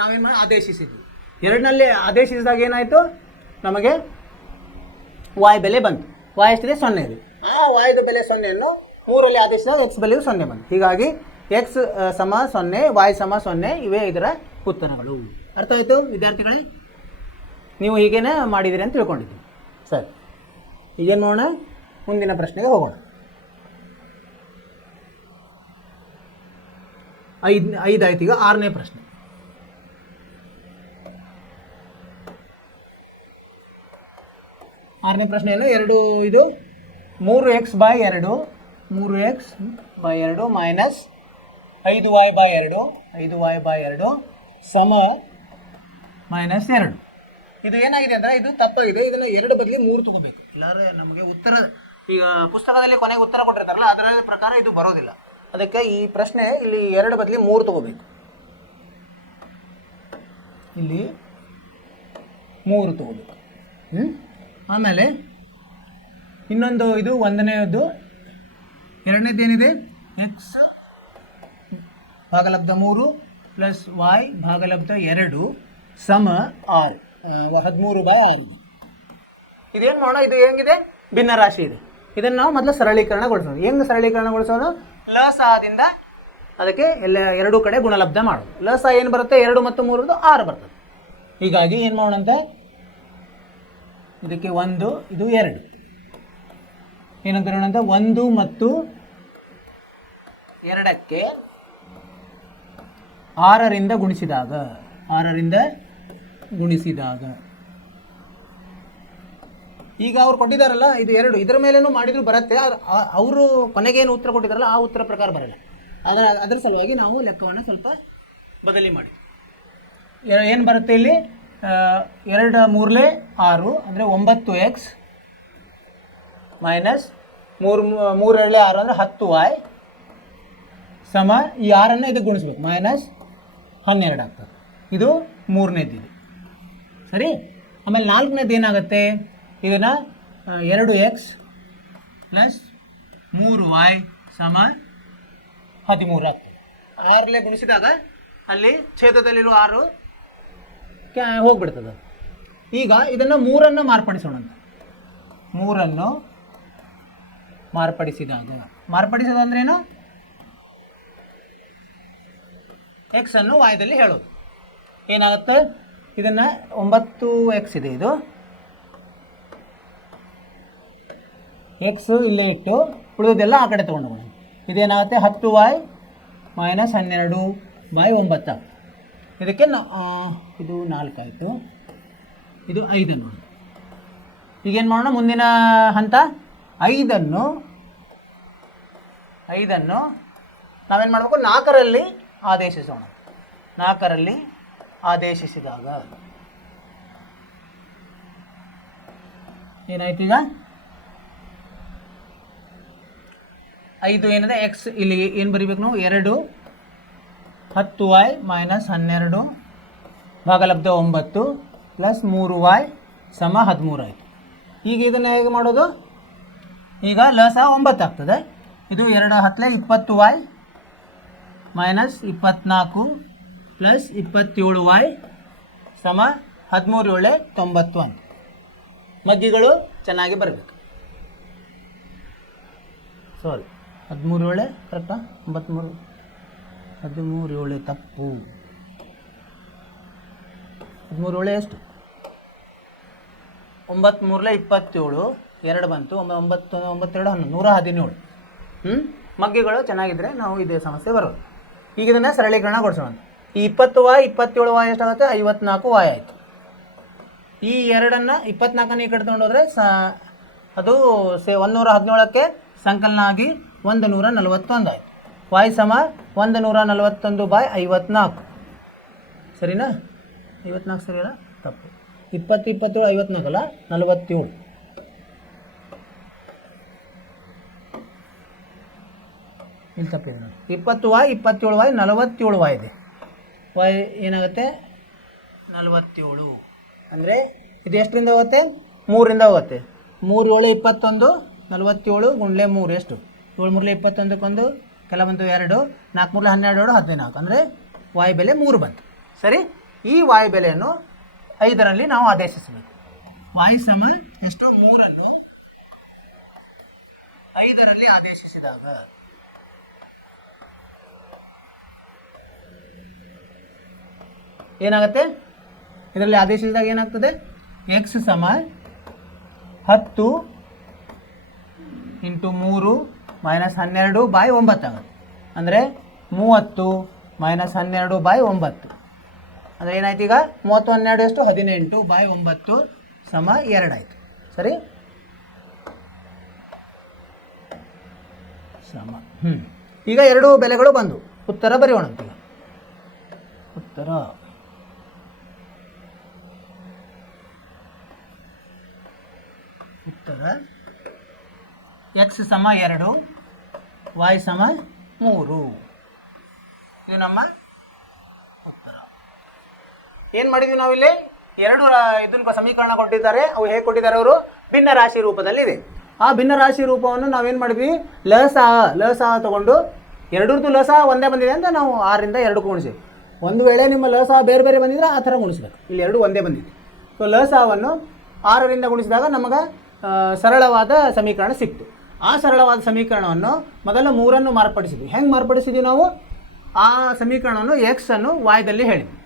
ನಾವೇನು ಮಾಡಿ ಆದೇಶಿಸಿದ್ವಿ. ಎರಡನಲ್ಲಿ ಆದೇಶಿಸಿದಾಗ ಏನಾಯಿತು, ನಮಗೆ ವಾಯ್ ಬೆಲೆ ಬಂತು. ವಾಯ್ ಎಷ್ಟಿದೆ? 0 ಇದೆ. ಆ ವಾಯ್ದ ಬೆಲೆ 0ನ್ನು 3ರಲ್ಲಿ ಆದೇಶಿಸಿದಾಗ ಎಕ್ಸ್ ಬೆಲೆಯು 0 ಬಂತು. ಹೀಗಾಗಿ ಎಕ್ಸ್ ಸಮ 0, ವಾಯ್ ಸಮ 0 ಇವೇ ಇದರ ಉತ್ತರಗಳು. ಅರ್ಥ ಆಯಿತು ವಿದ್ಯಾರ್ಥಿಗಳೇ? ನೀವು ಹೀಗೇನೆ ಮಾಡಿದಿರಿ ಅಂತ ತಿಳ್ಕೊಂಡಿದ್ದೀವಿ. ಸರಿ, ಈಗೇನು ಮಾಡೋಣ? ಮುಂದಿನ ಪ್ರಶ್ನೆಗೆ ಹೋಗೋಣ. 5 ಆಯ್ತು. ಈಗ 6ನೇ ಪ್ರಶ್ನೆ. 6ನೇ ಪ್ರಶ್ನೆಯನ್ನು ಇದು 3x/2 ಮೈನಸ್ 5y/2 ಸಮ -2. ಇದು ಏನಾಗಿದೆ ಅಂದರೆ ಇದು ತಪ್ಪಾಗಿದೆ. ಇದನ್ನು 2 ಬದಲಿ 3 ತಗೋಬೇಕು. ಇಲ್ಲಾಂದರೆ ನಮಗೆ ಉತ್ತರ, ಈಗ ಪುಸ್ತಕದಲ್ಲಿ ಕೊನೆಗೆ ಉತ್ತರ ಕೊಟ್ಟಿರ್ತಾರಲ್ಲ ಅದರ ಪ್ರಕಾರ ಇದು ಬರೋದಿಲ್ಲ. ಅದಕ್ಕೆ ಈ ಪ್ರಶ್ನೆ ಇಲ್ಲಿ 2 ಬದಲಿ 3 ತಗೋಬೇಕು. ಇಲ್ಲಿ 3 ತಗೋಬೇಕು. ಆಮೇಲೆ ಇನ್ನೊಂದು ಇದು 1ನೇದು, 2ನೇದೇನಿದೆ ಎಕ್ಸ್ ಭಾಗಲಬ್ಧ 3 ಪ್ಲಸ್ y ಭಾಗಲಬ್ಧ 2 ಸಮ 6 13/6. ಇದೇನು ಮಾಡೋಣ? ಇದು ಹೆಂಗಿದೆ? ಭಿನ್ನ ರಾಶಿ ಇದೆ. ಇದನ್ನು ನಾವು ಮೊದಲು ಸರಳೀಕರಣಗೊಳಿಸೋದು. ಹೆಂಗೆ ಸರಳೀಕರಣಗೊಳಿಸೋದು? ಲಸದಿಂದ ಅದಕ್ಕೆ ಎಲ್ಲ 2 ಕಡೆ ಗುಣಲಬ್ಧ ಮಾಡೋದು. ಲಸ ಏನು ಬರುತ್ತೆ? 2 ಮತ್ತು 3 6 ಬರ್ತದೆ. ಹೀಗಾಗಿ ಏನು ಮಾಡೋಣಂತೆ, ಇದಕ್ಕೆ 1 ಇದು 2 ಏನಂತ ಹೇಳೋಣಂತೆ, 1 ಮತ್ತು 2ಕ್ಕೆ 6ರಿಂದ ಗುಣಿಸಿದಾಗ ಈಗ ಅವ್ರು ಕೊಟ್ಟಿದ್ದಾರಲ್ಲ ಇದು 2, ಇದರ ಮೇಲೇನೂ ಮಾಡಿದ್ರು ಬರುತ್ತೆ. ಅವರು ಕೊನೆಗೇನು ಉತ್ತರ ಕೊಟ್ಟಿದ್ದಾರಲ್ಲ ಆ ಉತ್ತರ ಪ್ರಕಾರ ಬರಲ್ಲ. ಅದರ ಸಲುವಾಗಿ ನಾವು ಲೆಕ್ಕವನ್ನು ಸ್ವಲ್ಪ ಬದಲಿ ಮಾಡಿ ಏನು ಬರುತ್ತೆ ಇಲ್ಲಿ 2 3 6 ಅಂದರೆ 9x ಮೈನಸ್ 3 2 6 ಅಂದರೆ 10y ಸಮ ಈ 6ಅನ್ನು ಇದಕ್ಕೆ ಗುಣಿಸ್ಬೇಕು, -12 ಆಗ್ತದೆ. ಇದು 3ನೇದಿದೆ. ಸರಿ. ಆಮೇಲೆ 4ನೇದು ಏನಾಗುತ್ತೆ? ಇದನ್ನು 2x ಪ್ಲಸ್ 3y ಸಮ 13 ಆಗ್ತದೆ. 6ನೇ ಗುಣಿಸಿದಾಗ ಅಲ್ಲಿ ಛೇದದಲ್ಲಿರುವ 6 ಹೋಗ್ಬಿಡ್ತದೆ. ಈಗ ಇದನ್ನು 3ಅನ್ನು ಮಾರ್ಪಡಿಸೋಣಂತ. 3ಅನ್ನು ಮಾರ್ಪಡಿಸೋದು ಅಂದ್ರೇನು? ಎಕ್ಸ್ ಅನ್ನು ವಾಯ್ದಲ್ಲಿ ಹೇಳೋದು. ಏನಾಗುತ್ತೆ? ಇದನ್ನು 9x ಇದೆ, ಇದು ಎಕ್ಸ್ ಇಲ್ಲೇ ಇಟ್ಟು ಉಳಿದೆಲ್ಲ ಆ ಕಡೆ ತೊಗೊಂಡೋಗೋಣ. ಇದೇನಾಗುತ್ತೆ? 10y minus 12/9. ಇದಕ್ಕೆ ಇದು 4 ಆಯಿತು, ಇದು 5 ನೋಡಿ. ಈಗೇನು ಮಾಡೋಣ? ಮುಂದಿನ ಹಂತ 5ಅನ್ನು ನಾವೇನು ಮಾಡಬೇಕು? 4ರಲ್ಲಿ ಆದೇಶಿಸೋಣ. 4ರಲ್ಲಿ ಆದೇಶಿಸಿದಾಗ ಏನಾಯ್ತು? ಈಗ 5 ಏನಿದೆ ಎಕ್ಸ್, ಇಲ್ಲಿ ಏನು ಬರೀಬೇಕು ನಾವು? 2 10y ಮೈನಸ್ 12 ಭಾಗಲಬ್ಧ 9 ಪ್ಲಸ್ 3y ಸಮ 13 ಆಯಿತು. ಈಗ ಇದನ್ನು ಹೇಗೆ ಮಾಡೋದು? ಈಗ ಲಸ 9 ಆಗ್ತದೆ. ಇದು 2 10 20y ಮೈನಸ್ 24 ಪ್ಲಸ್ 27y ಸಮ 13 7 90 ಅಂತ. ಮಗ್ಗಿಗಳು ಚೆನ್ನಾಗಿ ಬರಬೇಕು. 13 7 ಕರೆಕ್ಟಾ? 93 13 7 ತಪ್ಪು. 3 ಏಳು ಎಷ್ಟು 9 3 27 2 ಬಂತು 9 9 2 11 117 ಮಗ್ಗಿಗಳು ಚೆನ್ನಾಗಿದ್ದರೆ ನಾವು ಇದೇ ಸಮಸ್ಯೆ ಬರೋದು. ಈಗ ಇದನ್ನು ಸರಳೀಕರಣಗೊಳಿಸೋಣ. ಈ 20y 27y ಎಷ್ಟಾಗುತ್ತೆ 54y ಆಯಿತು. ಈ ಎರಡನ್ನು 24 ಈ ಕಡೆ ತೊಗೊಂಡೋದ್ರೆ ಅದು 117ಕ್ಕೆ ಸಂಕಲನ ಆಗಿ 141 ಆಯಿತು. y ಸಮ 141/54 ಸರಿನಾ? 54 ಸರಿಯಲ್ಲ? ತಪ್ಪು. 20 27 54 ಅಲ್ಲ 47. ಇಲ್ಲಿ ತಪ್ಪಿದೆ ನೋಡಿ. 20y 27y 47y ಇದೆ. y ಏನಾಗುತ್ತೆ 47. ಅಂದರೆ ಇದು ಎಷ್ಟರಿಂದ ಹೋಗುತ್ತೆ 3ರಿಂದ ಹೋಗುತ್ತೆ. 3 7 21 47 ಗುಂಡ್ಲೆ 3 ಎಷ್ಟು 7 3 21 ಕೆಲ ಬಂತು 2 4 3 12 14 ಅಂದರೆ y ಬೆಲೆ 3 ಬಂತು. ಸರಿ, ಈ y ಬೆಲೆಯನ್ನು 5ರಲ್ಲಿ ನಾವು ಆದೇಶಿಸಬೇಕು. y ಸಮ ಎಷ್ಟು 3ಅನ್ನು 5ರಲ್ಲಿ ಆದೇಶಿಸಿದಾಗ ಏನಾಗುತ್ತೆ? ಇದರಲ್ಲಿ ಆದೇಶಿಸಿದಾಗ ಏನಾಗ್ತದೆ? x ಸಮ 10 × 3 - 12/9 ಆಗುತ್ತೆ. ಅಂದರೆ 30 - 12/9 ಅಂದರೆ ಏನಾಯ್ತು? ಈಗ 30 12 ಎಷ್ಟು 18/9 ಸಮ 2 ಆಯಿತು. ಸರಿ, ಸಮ ಈಗ ಎರಡು ಬೆಲೆಗಳು ಬಂದು ಉತ್ತರ ಬರೆಯೋಣ. ಅಂತೀಗ ಉತ್ತರ x ಸಮ 2 y ಸಮ 3. ಇದು ನಮ್ಮ ಉತ್ತರ. ಏನು ಮಾಡಿದ್ವಿ ನಾವಿಲ್ಲಿ? ಎರಡು ಇದನ್ನ ಸಮೀಕರಣ ಕೊಟ್ಟಿದ್ದಾರೆ. ಅವು ಹೇಗೆ ಕೊಟ್ಟಿದ್ದಾರೆ? ಅವರು ಭಿನ್ನ ರಾಶಿ ರೂಪದಲ್ಲಿದೆ. ಆ ಭಿನ್ನ ರಾಶಿ ರೂಪವನ್ನು ನಾವೇನು ಮಾಡಿದ್ವಿ? ಲಸ ತಗೊಂಡು ಎರಡರದ್ದು ಲಸ ಒಂದೇ ಬಂದಿದೆ ಅಂತ ನಾವು 6ರಿಂದ 2 ಗುಣಿಸಿವಿ. ಒಂದು ವೇಳೆ ನಿಮ್ಮ ಲಸ ಬೇರೆ ಬೇರೆ ಬಂದಿದ್ರೆ ಆ ಥರ ಗುಣಿಸ್ಬೇಕು. ಇಲ್ಲಿ 2 ಒಂದೇ ಬಂದಿದೆ. ಸೊ ಲಸವನ್ನು 6ರಿಂದ ಗುಣಿಸಿದಾಗ ನಮಗೆ ಸರಳವಾದ ಸಮೀಕರಣ ಸಿಕ್ತು. ಆ ಸರಳವಾದ ಸಮೀಕರಣವನ್ನು ಮೊದಲು 3ಅನ್ನು ಮಾರ್ಪಡಿಸಿದ್ವಿ. ಹೆಂಗೆ ಮಾರ್ಪಡಿಸಿದ್ವಿ ನಾವು? ಆ ಸಮೀಕರಣವನ್ನು x-ಅನ್ನು y-ದಲ್ಲಿ ಹೇಳಿದ್ವಿ.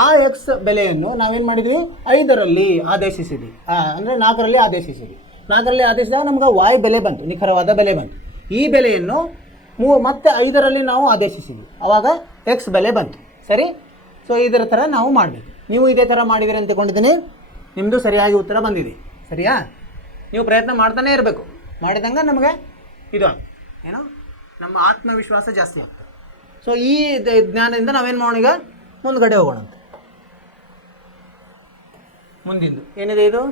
ಆ x ಬೆಲೆಯನ್ನು ನಾವೇನು ಮಾಡಿದ್ವಿ? 5ರಲ್ಲಿ ಆದೇಶಿಸಿದ್ವಿ. ಅಂದರೆ 4ರಲ್ಲಿ ಆದೇಶಿಸಿದ್ವಿ. 4ರಲ್ಲಿ ಆದೇಶಿಸಿದಾಗ ನಮ್ಗೆ y ಬೆಲೆ ಬಂತು, ನಿಖರವಾದ ಬೆಲೆ ಬಂತು. ಈ ಬೆಲೆಯನ್ನು ಮತ್ತೆ 5ರಲ್ಲಿ ನಾವು ಆದೇಶಿಸಿದ್ವಿ. ಆವಾಗ x ಬೆಲೆ ಬಂತು. ಸರಿ, ಸೊ ಇದರ ಥರ ನಾವು ಮಾಡಬೇಕು. ನೀವು ಇದೇ ಥರ ಮಾಡಿದಿರಿ ಅಂತ ತಿಳ್ಕೊಂಡಿದ್ದೀನಿ. ನಿಮ್ಮದು ಸರಿಯಾಗಿ ಉತ್ತರ ಬಂದಿದೆ. ಸರಿಯಾ? ನೀವು ಪ್ರಯತ್ನ ಮಾಡ್ತಾನೇ ಇರಬೇಕು. ಮಾಡಿದಂಗೆ ನಮಗೆ ಇದು ಏನು ನಮ್ಮ ಆತ್ಮವಿಶ್ವಾಸ ಜಾಸ್ತಿ ಆಗ್ತದೆ. ಸೊ ಈ ಜ್ಞಾನದಿಂದ ನಾವೇನು ಮಾಡೋಣ? ಈಗ ಮುಂದ್ಗಡೆ ಹೋಗೋಣಂತೆ. ಮುಂದಿಂದು ಏನಿದೆ? ಇದು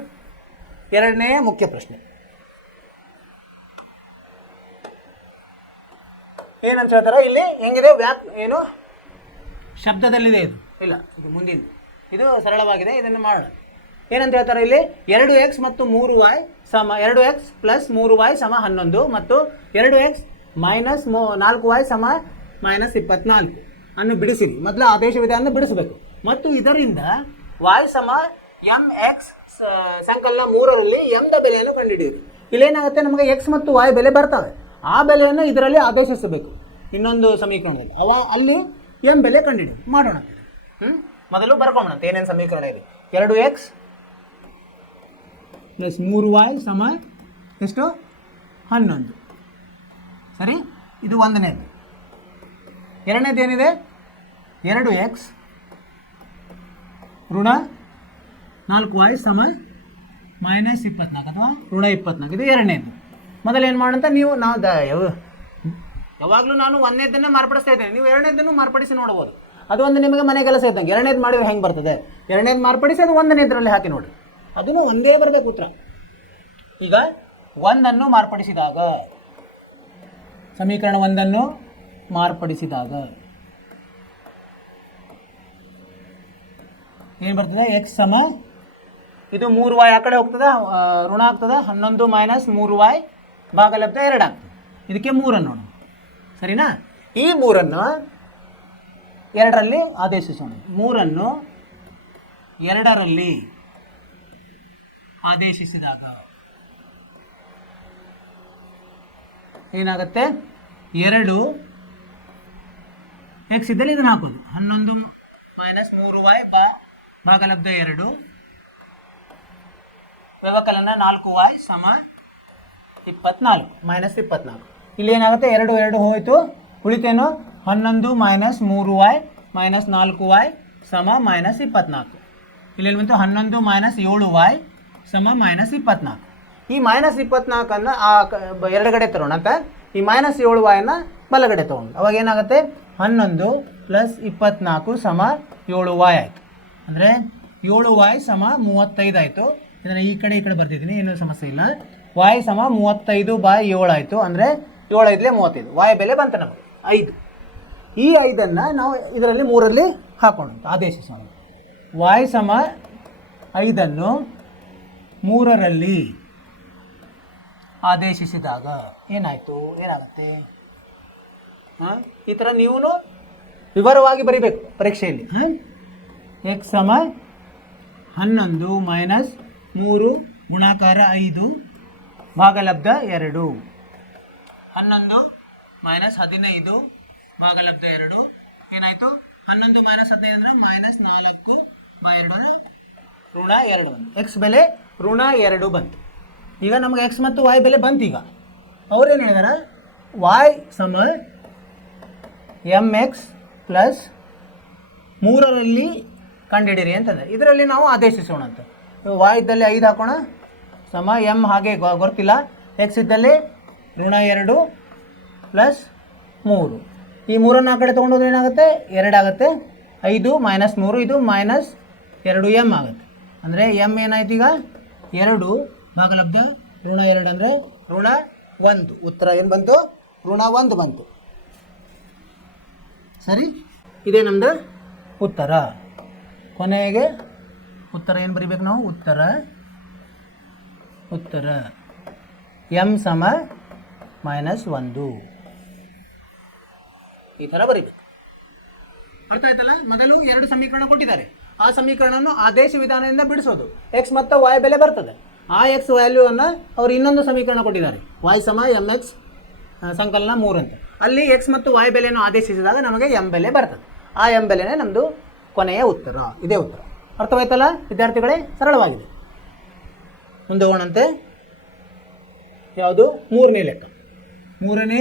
2ನೇ ಮುಖ್ಯ ಪ್ರಶ್ನೆ. ಏನಂತ ಹೇಳ್ತಾರೆ ಇಲ್ಲಿ? ಹೆಂಗಿದೆ? ಏನು ಶಬ್ದದಲ್ಲಿದೆ ಇದು? ಇಲ್ಲ, ಇದು ಮುಂದಿಂದು. ಇದು ಸರಳವಾಗಿದೆ. ಇದನ್ನು ಮಾಡೋಣ. ಏನಂತ ಹೇಳ್ತಾರೆ ಇಲ್ಲಿ? 2x ಮತ್ತು 3y ಸಮ 2x + 3y = 11 ಮತ್ತು 2x - 4y ಸಮ -24 ಅನ್ನು ಬಿಡಿಸಿರಿ. ಮೊದಲು ಆದೇಶ ವಿಧಾನ ಬಿಡಿಸಬೇಕು. ಮತ್ತು ಇದರಿಂದ y ಸಮ mx ಸಂಕಲನ 3ರಲ್ಲಿ m ದ ಬೆಲೆಯನ್ನು ಕಂಡುಹಿಡಿಯಿರಿ. ಇಲ್ಲೇನಾಗುತ್ತೆ? ನಮಗೆ x ಮತ್ತು y ಬೆಲೆ ಬರ್ತವೆ. ಆ ಬೆಲೆಯನ್ನು ಇದರಲ್ಲಿ ಆದೇಶಿಸಬೇಕು. ಇನ್ನೊಂದು ಸಮೀಕರಣದಲ್ಲಿ ಅಲ್ಲಿ m ಬೆಲೆ ಕಂಡುಹಿಡಿಯಿರಿ. ಮಾಡೋಣ. ಮೊದಲು ಬರ್ಕೊಂಬಂತೆ ಏನೇನು ಸಮೀಕರಣ ಇದೆ? 2x + 3y ಸಮ ಎಷ್ಟು 11. ಸರಿ, ಇದು ಒಂದನೇದು. ಎರಡನೇದು ಏನಿದೆ? 2x ಋಣ 4y ಸಮ -24 ಅಥವಾ ಋಣ 24. ಇದು ಎರಡನೇದು. ಮೊದಲು ಏನು ಮಾಡೋಂತ ನಾವು ಯಾವಾಗಲೂ ನಾನು ಒಂದನೇದನ್ನು ಮಾರ್ಪಡಿಸ್ತಾ ಇದ್ದೇನೆ. ನೀವು ಎರಡನೇದನ್ನು ಮಾರ್ಪಡಿಸಿ ನೋಡ್ಬೋದು. ಅದು ಒಂದು ನಿಮಗೆ ಮನೆ ಕೆಲಸ ಇದ್ದಂಗೆ. ಎರಡನೇದು ಮಾಡಿದ್ರೆ ಹೆಂಗೆ ಬರ್ತದೆ? ಎರಡನೇದು ಮಾರ್ಪಡಿಸಿ ಅದು ಒಂದನೇದರಲ್ಲಿ ಹಾಕಿ ನೋಡಿ. ಅದನ್ನು ಒಂದೇ ಬರಬೇಕು ಉತ್ತರ. ಈಗ 1ಅನ್ನು ಮಾರ್ಪಡಿಸಿದಾಗ ಸಮೀಕರಣ 1ಅನ್ನು ಮಾರ್ಪಡಿಸಿದಾಗ ಏನು ಬರ್ತದೆ? x ಸಮ ಇದು 3y ಆ ಕಡೆ ಹೋಗ್ತದೆ, ಋಣ ಆಗ್ತದೆ. 11 - 3y ಭಾಗಲಬ್ಧ 2 ಆಗ್ತದೆ. ಇದಕ್ಕೆ 3ಅನ್ನು ನೋಡೋಣ. ಸರಿನಾ? ಈ 3ಅನ್ನು 2ರಲ್ಲಿ ಆದೇಶಿಸೋಣ. 3ಅನ್ನು 2ರಲ್ಲಿ ಆದೇಶಿಸಿದಾಗ ಏನಾಗುತ್ತೆ? 2 x ಇದ್ದಲ್ಲಿ ಇದನ್ನು ಹಾಕೋದು. 11 - 3y ಭಾಗಲಬ್ಧ 2 ವ್ಯವಕಲನ 4y ಸಮ 24 ಮೈನಸ್ 24. ಇಲ್ಲಿ ಏನಾಗುತ್ತೆ 2 2 ಹೋಯಿತು, ಉಳಿತೇನು 11 ಮೈನಸ್ 3y ಮೈನಸ್ 4y ಸಮ ಮೈನಸ್ 24. ಇಲ್ಲಿ ಬಂತು 11 ಮೈನಸ್ 7y ಸಮ ಮೈನಸ್ 24. ಈ ಮೈನಸ್ 24 ಎರಡುಗಡೆ ತರೋಣ ಅಂತ ಈ ಮೈನಸ್ 7y ಬಲಗಡೆ ತೊಗೊಂಡು ಅವಾಗ ಏನಾಗುತ್ತೆ 11 ಪ್ಲಸ್ 24 ಸಮ 7y ಆಯಿತು. ಅಂದರೆ 7y ಸಮ 35 ಆಯಿತು. ಇದನ್ನು ಈ ಕಡೆ ಬರ್ತಿದ್ದೀನಿ, ಏನೂ ಸಮಸ್ಯೆ ಇಲ್ಲ. y ಸಮ 35/7 ಆಯಿತು. ಅಂದರೆ 7 5 35, y ಬೆಲೆ ಬಂತು ನಮಗೆ 5. ಈ 5ಅನ್ನು ನಾವು ಇದರಲ್ಲಿ 3ರಲ್ಲಿ ಹಾಕೋಣ ಆದೇಶಿಸೋಣ. y ಸಮ 5ಅನ್ನು 3ರಲ್ಲಿ ಆದೇಶಿಸಿದಾಗ ಏನಾಗುತ್ತೆ ಈ ಥರ ನೀವು ವಿವರವಾಗಿ ಬರೀಬೇಕು ಪರೀಕ್ಷೆಯಲ್ಲಿ. x ಸಮ 11 ಮೈನಸ್ 3 ಗುಣಾಕಾರ 5 ಭಾಗಲಬ್ಧ 2. 11 ಮೈನಸ್ 15 ಭಾಗಲಬ್ಧ 2 ಏನಾಯಿತು? 11 ಮೈನಸ್ 15 ಅಂದರೆ ಮೈನಸ್ 4/2 ಋಣ 2 ಬಂತು. ಎಕ್ಸ್ ಬೆಲೆ ಋಣ 2 ಬಂತು. ಈಗ ನಮಗೆ ಎಕ್ಸ್ ಮತ್ತು y ಬೆಲೆ ಬಂತು. ಈಗ ಅವ್ರೇನು ಹೇಳಿದಾರೆ y ಸಮ mx ಪ್ಲಸ್ 3ರಲ್ಲಿ ಕಂಡುಹಿಡಿಯಿರಿ ಅಂತಂದರೆ ಇದರಲ್ಲಿ ನಾವು ಆದೇಶಿಸೋಣ ಅಂತ. y ಇದ್ದಲ್ಲಿ 5 ಹಾಕೋಣ ಸಮ m ಹಾಗೆ ಗೊತ್ತಿಲ್ಲ. ಎಕ್ಸ್ ಇದ್ದಲ್ಲಿ ಋಣ 2 ಪ್ಲಸ್ 3. ಈ 3ನ್ನು ಆ ಕಡೆ ತೊಗೊಂಡೋದ್ರೆ ಏನಾಗುತ್ತೆ 2 ಆಗುತ್ತೆ. 5 ಮೈನಸ್ 3 ಇದು ಮೈನಸ್ 2m ಆಗುತ್ತೆ. ಅಂದರೆ m ಏನಾಯ್ತು ಈಗ 2 ಭಾಗಲಬ್ಧ ಋಣ 2 ಅಂದರೆ ಋಣ 1. ಉತ್ತರ ಏನು ಬಂತು? ಋಣ 1 ಬಂತು. ಸರಿ, ಇದೇ ನಮ್ಮದು ಉತ್ತರ. ಕೊನೆಗೆ ಉತ್ತರ ಏನು ಬರಿಬೇಕು ನಾವು? ಉತ್ತರ m ಸಮ ಮೈನಸ್ 1 ಈ ಥರ ಬರಿಬೇಕು. ಅರ್ಥ ಆಯ್ತಲ್ಲ? ಮೊದಲು 2 ಸಮೀಕರಣ ಕೊಟ್ಟಿದ್ದಾರೆ. ಆ ಸಮೀಕರಣವನ್ನು ಆದೇಶ ವಿಧಾನದಿಂದ ಬಿಡಿಸೋದು. ಎಕ್ಸ್ ಮತ್ತು y ಬೆಲೆ ಬರ್ತದೆ. ಆ ಎಕ್ಸ್ ವ್ಯಾಲ್ಯೂವನ್ನು ಅವರು ಇನ್ನೊಂದು ಸಮೀಕರಣ ಕೊಟ್ಟಿದ್ದಾರೆ, y ಸಮ mx ಸಂಕಲನ 3 ಅಂತ. ಅಲ್ಲಿ ಎಕ್ಸ್ ಮತ್ತು y ಬೆಲೆಯನ್ನು ಆದೇಶಿಸಿದಾಗ ನಮಗೆ m ಬೆಲೆ ಬರ್ತದೆ. ಆ m ಬೆಲೆನೇ ನಮ್ಮದು ಕೊನೆಯ ಉತ್ತರ. ಇದೇ ಉತ್ತರ. ಅರ್ಥವಾಯ್ತಲ್ಲ ವಿದ್ಯಾರ್ಥಿಗಳೇ? ಸರಳವಾಗಿದೆ. ಮುಂದೆ ಹೋಗೋಣಂತೆ. ಯಾವುದು? 3ನೇ ಲೆಕ್ಕ. 3ನೇ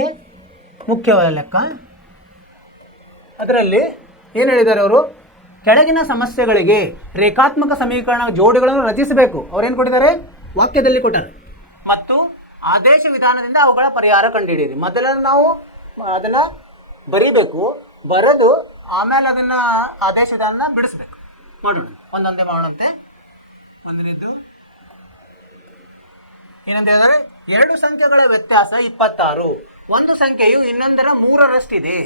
ಮುಖ್ಯವಾದ ಲೆಕ್ಕ. ಅದರಲ್ಲಿ ಏನು ಹೇಳಿದ್ದಾರೆ ಅವರು? ಕೆಳಗಿನ ಸಮಸ್ಯೆಗಳಿಗೆ ರೇಖಾತ್ಮಕ ಸಮೀಕರಣ ಜೋಡಿಗಳನ್ನು ರಚಿಸಬೇಕು. ಅವ್ರೇನು ಕೊಟ್ಟಿದ್ದಾರೆ? ವಾಕ್ಯದಲ್ಲಿ ಕೊಟ್ಟಾರೆ. ಮತ್ತು ಆದೇಶ ವಿಧಾನದಿಂದ ಅವುಗಳ ಪರಿಹಾರ ಕಂಡುಹಿಡಿಯಿರಿ. ಮೊದಲ ನಾವು ಅದನ್ನು ಬರೀಬೇಕು, ಬರೆದು ಆಮೇಲೆ ಅದನ್ನು ಆದೇಶ ವಿಧಾನ ಬಿಡಿಸ್ಬೇಕು. ಮಾಡೋಣ, ಒಂದೊಂದೇ ಮಾಡೋಣಂತೆ. ಒಂದನೇದು ಏನಂತ ಹೇಳಿದರೆ 2 ಸಂಖ್ಯೆಗಳ ವ್ಯತ್ಯಾಸ 26. ಒಂದು ಸಂಖ್ಯೆಯು ಇನ್ನೊಂದರ 3ರಷ್ಟಿದೆ,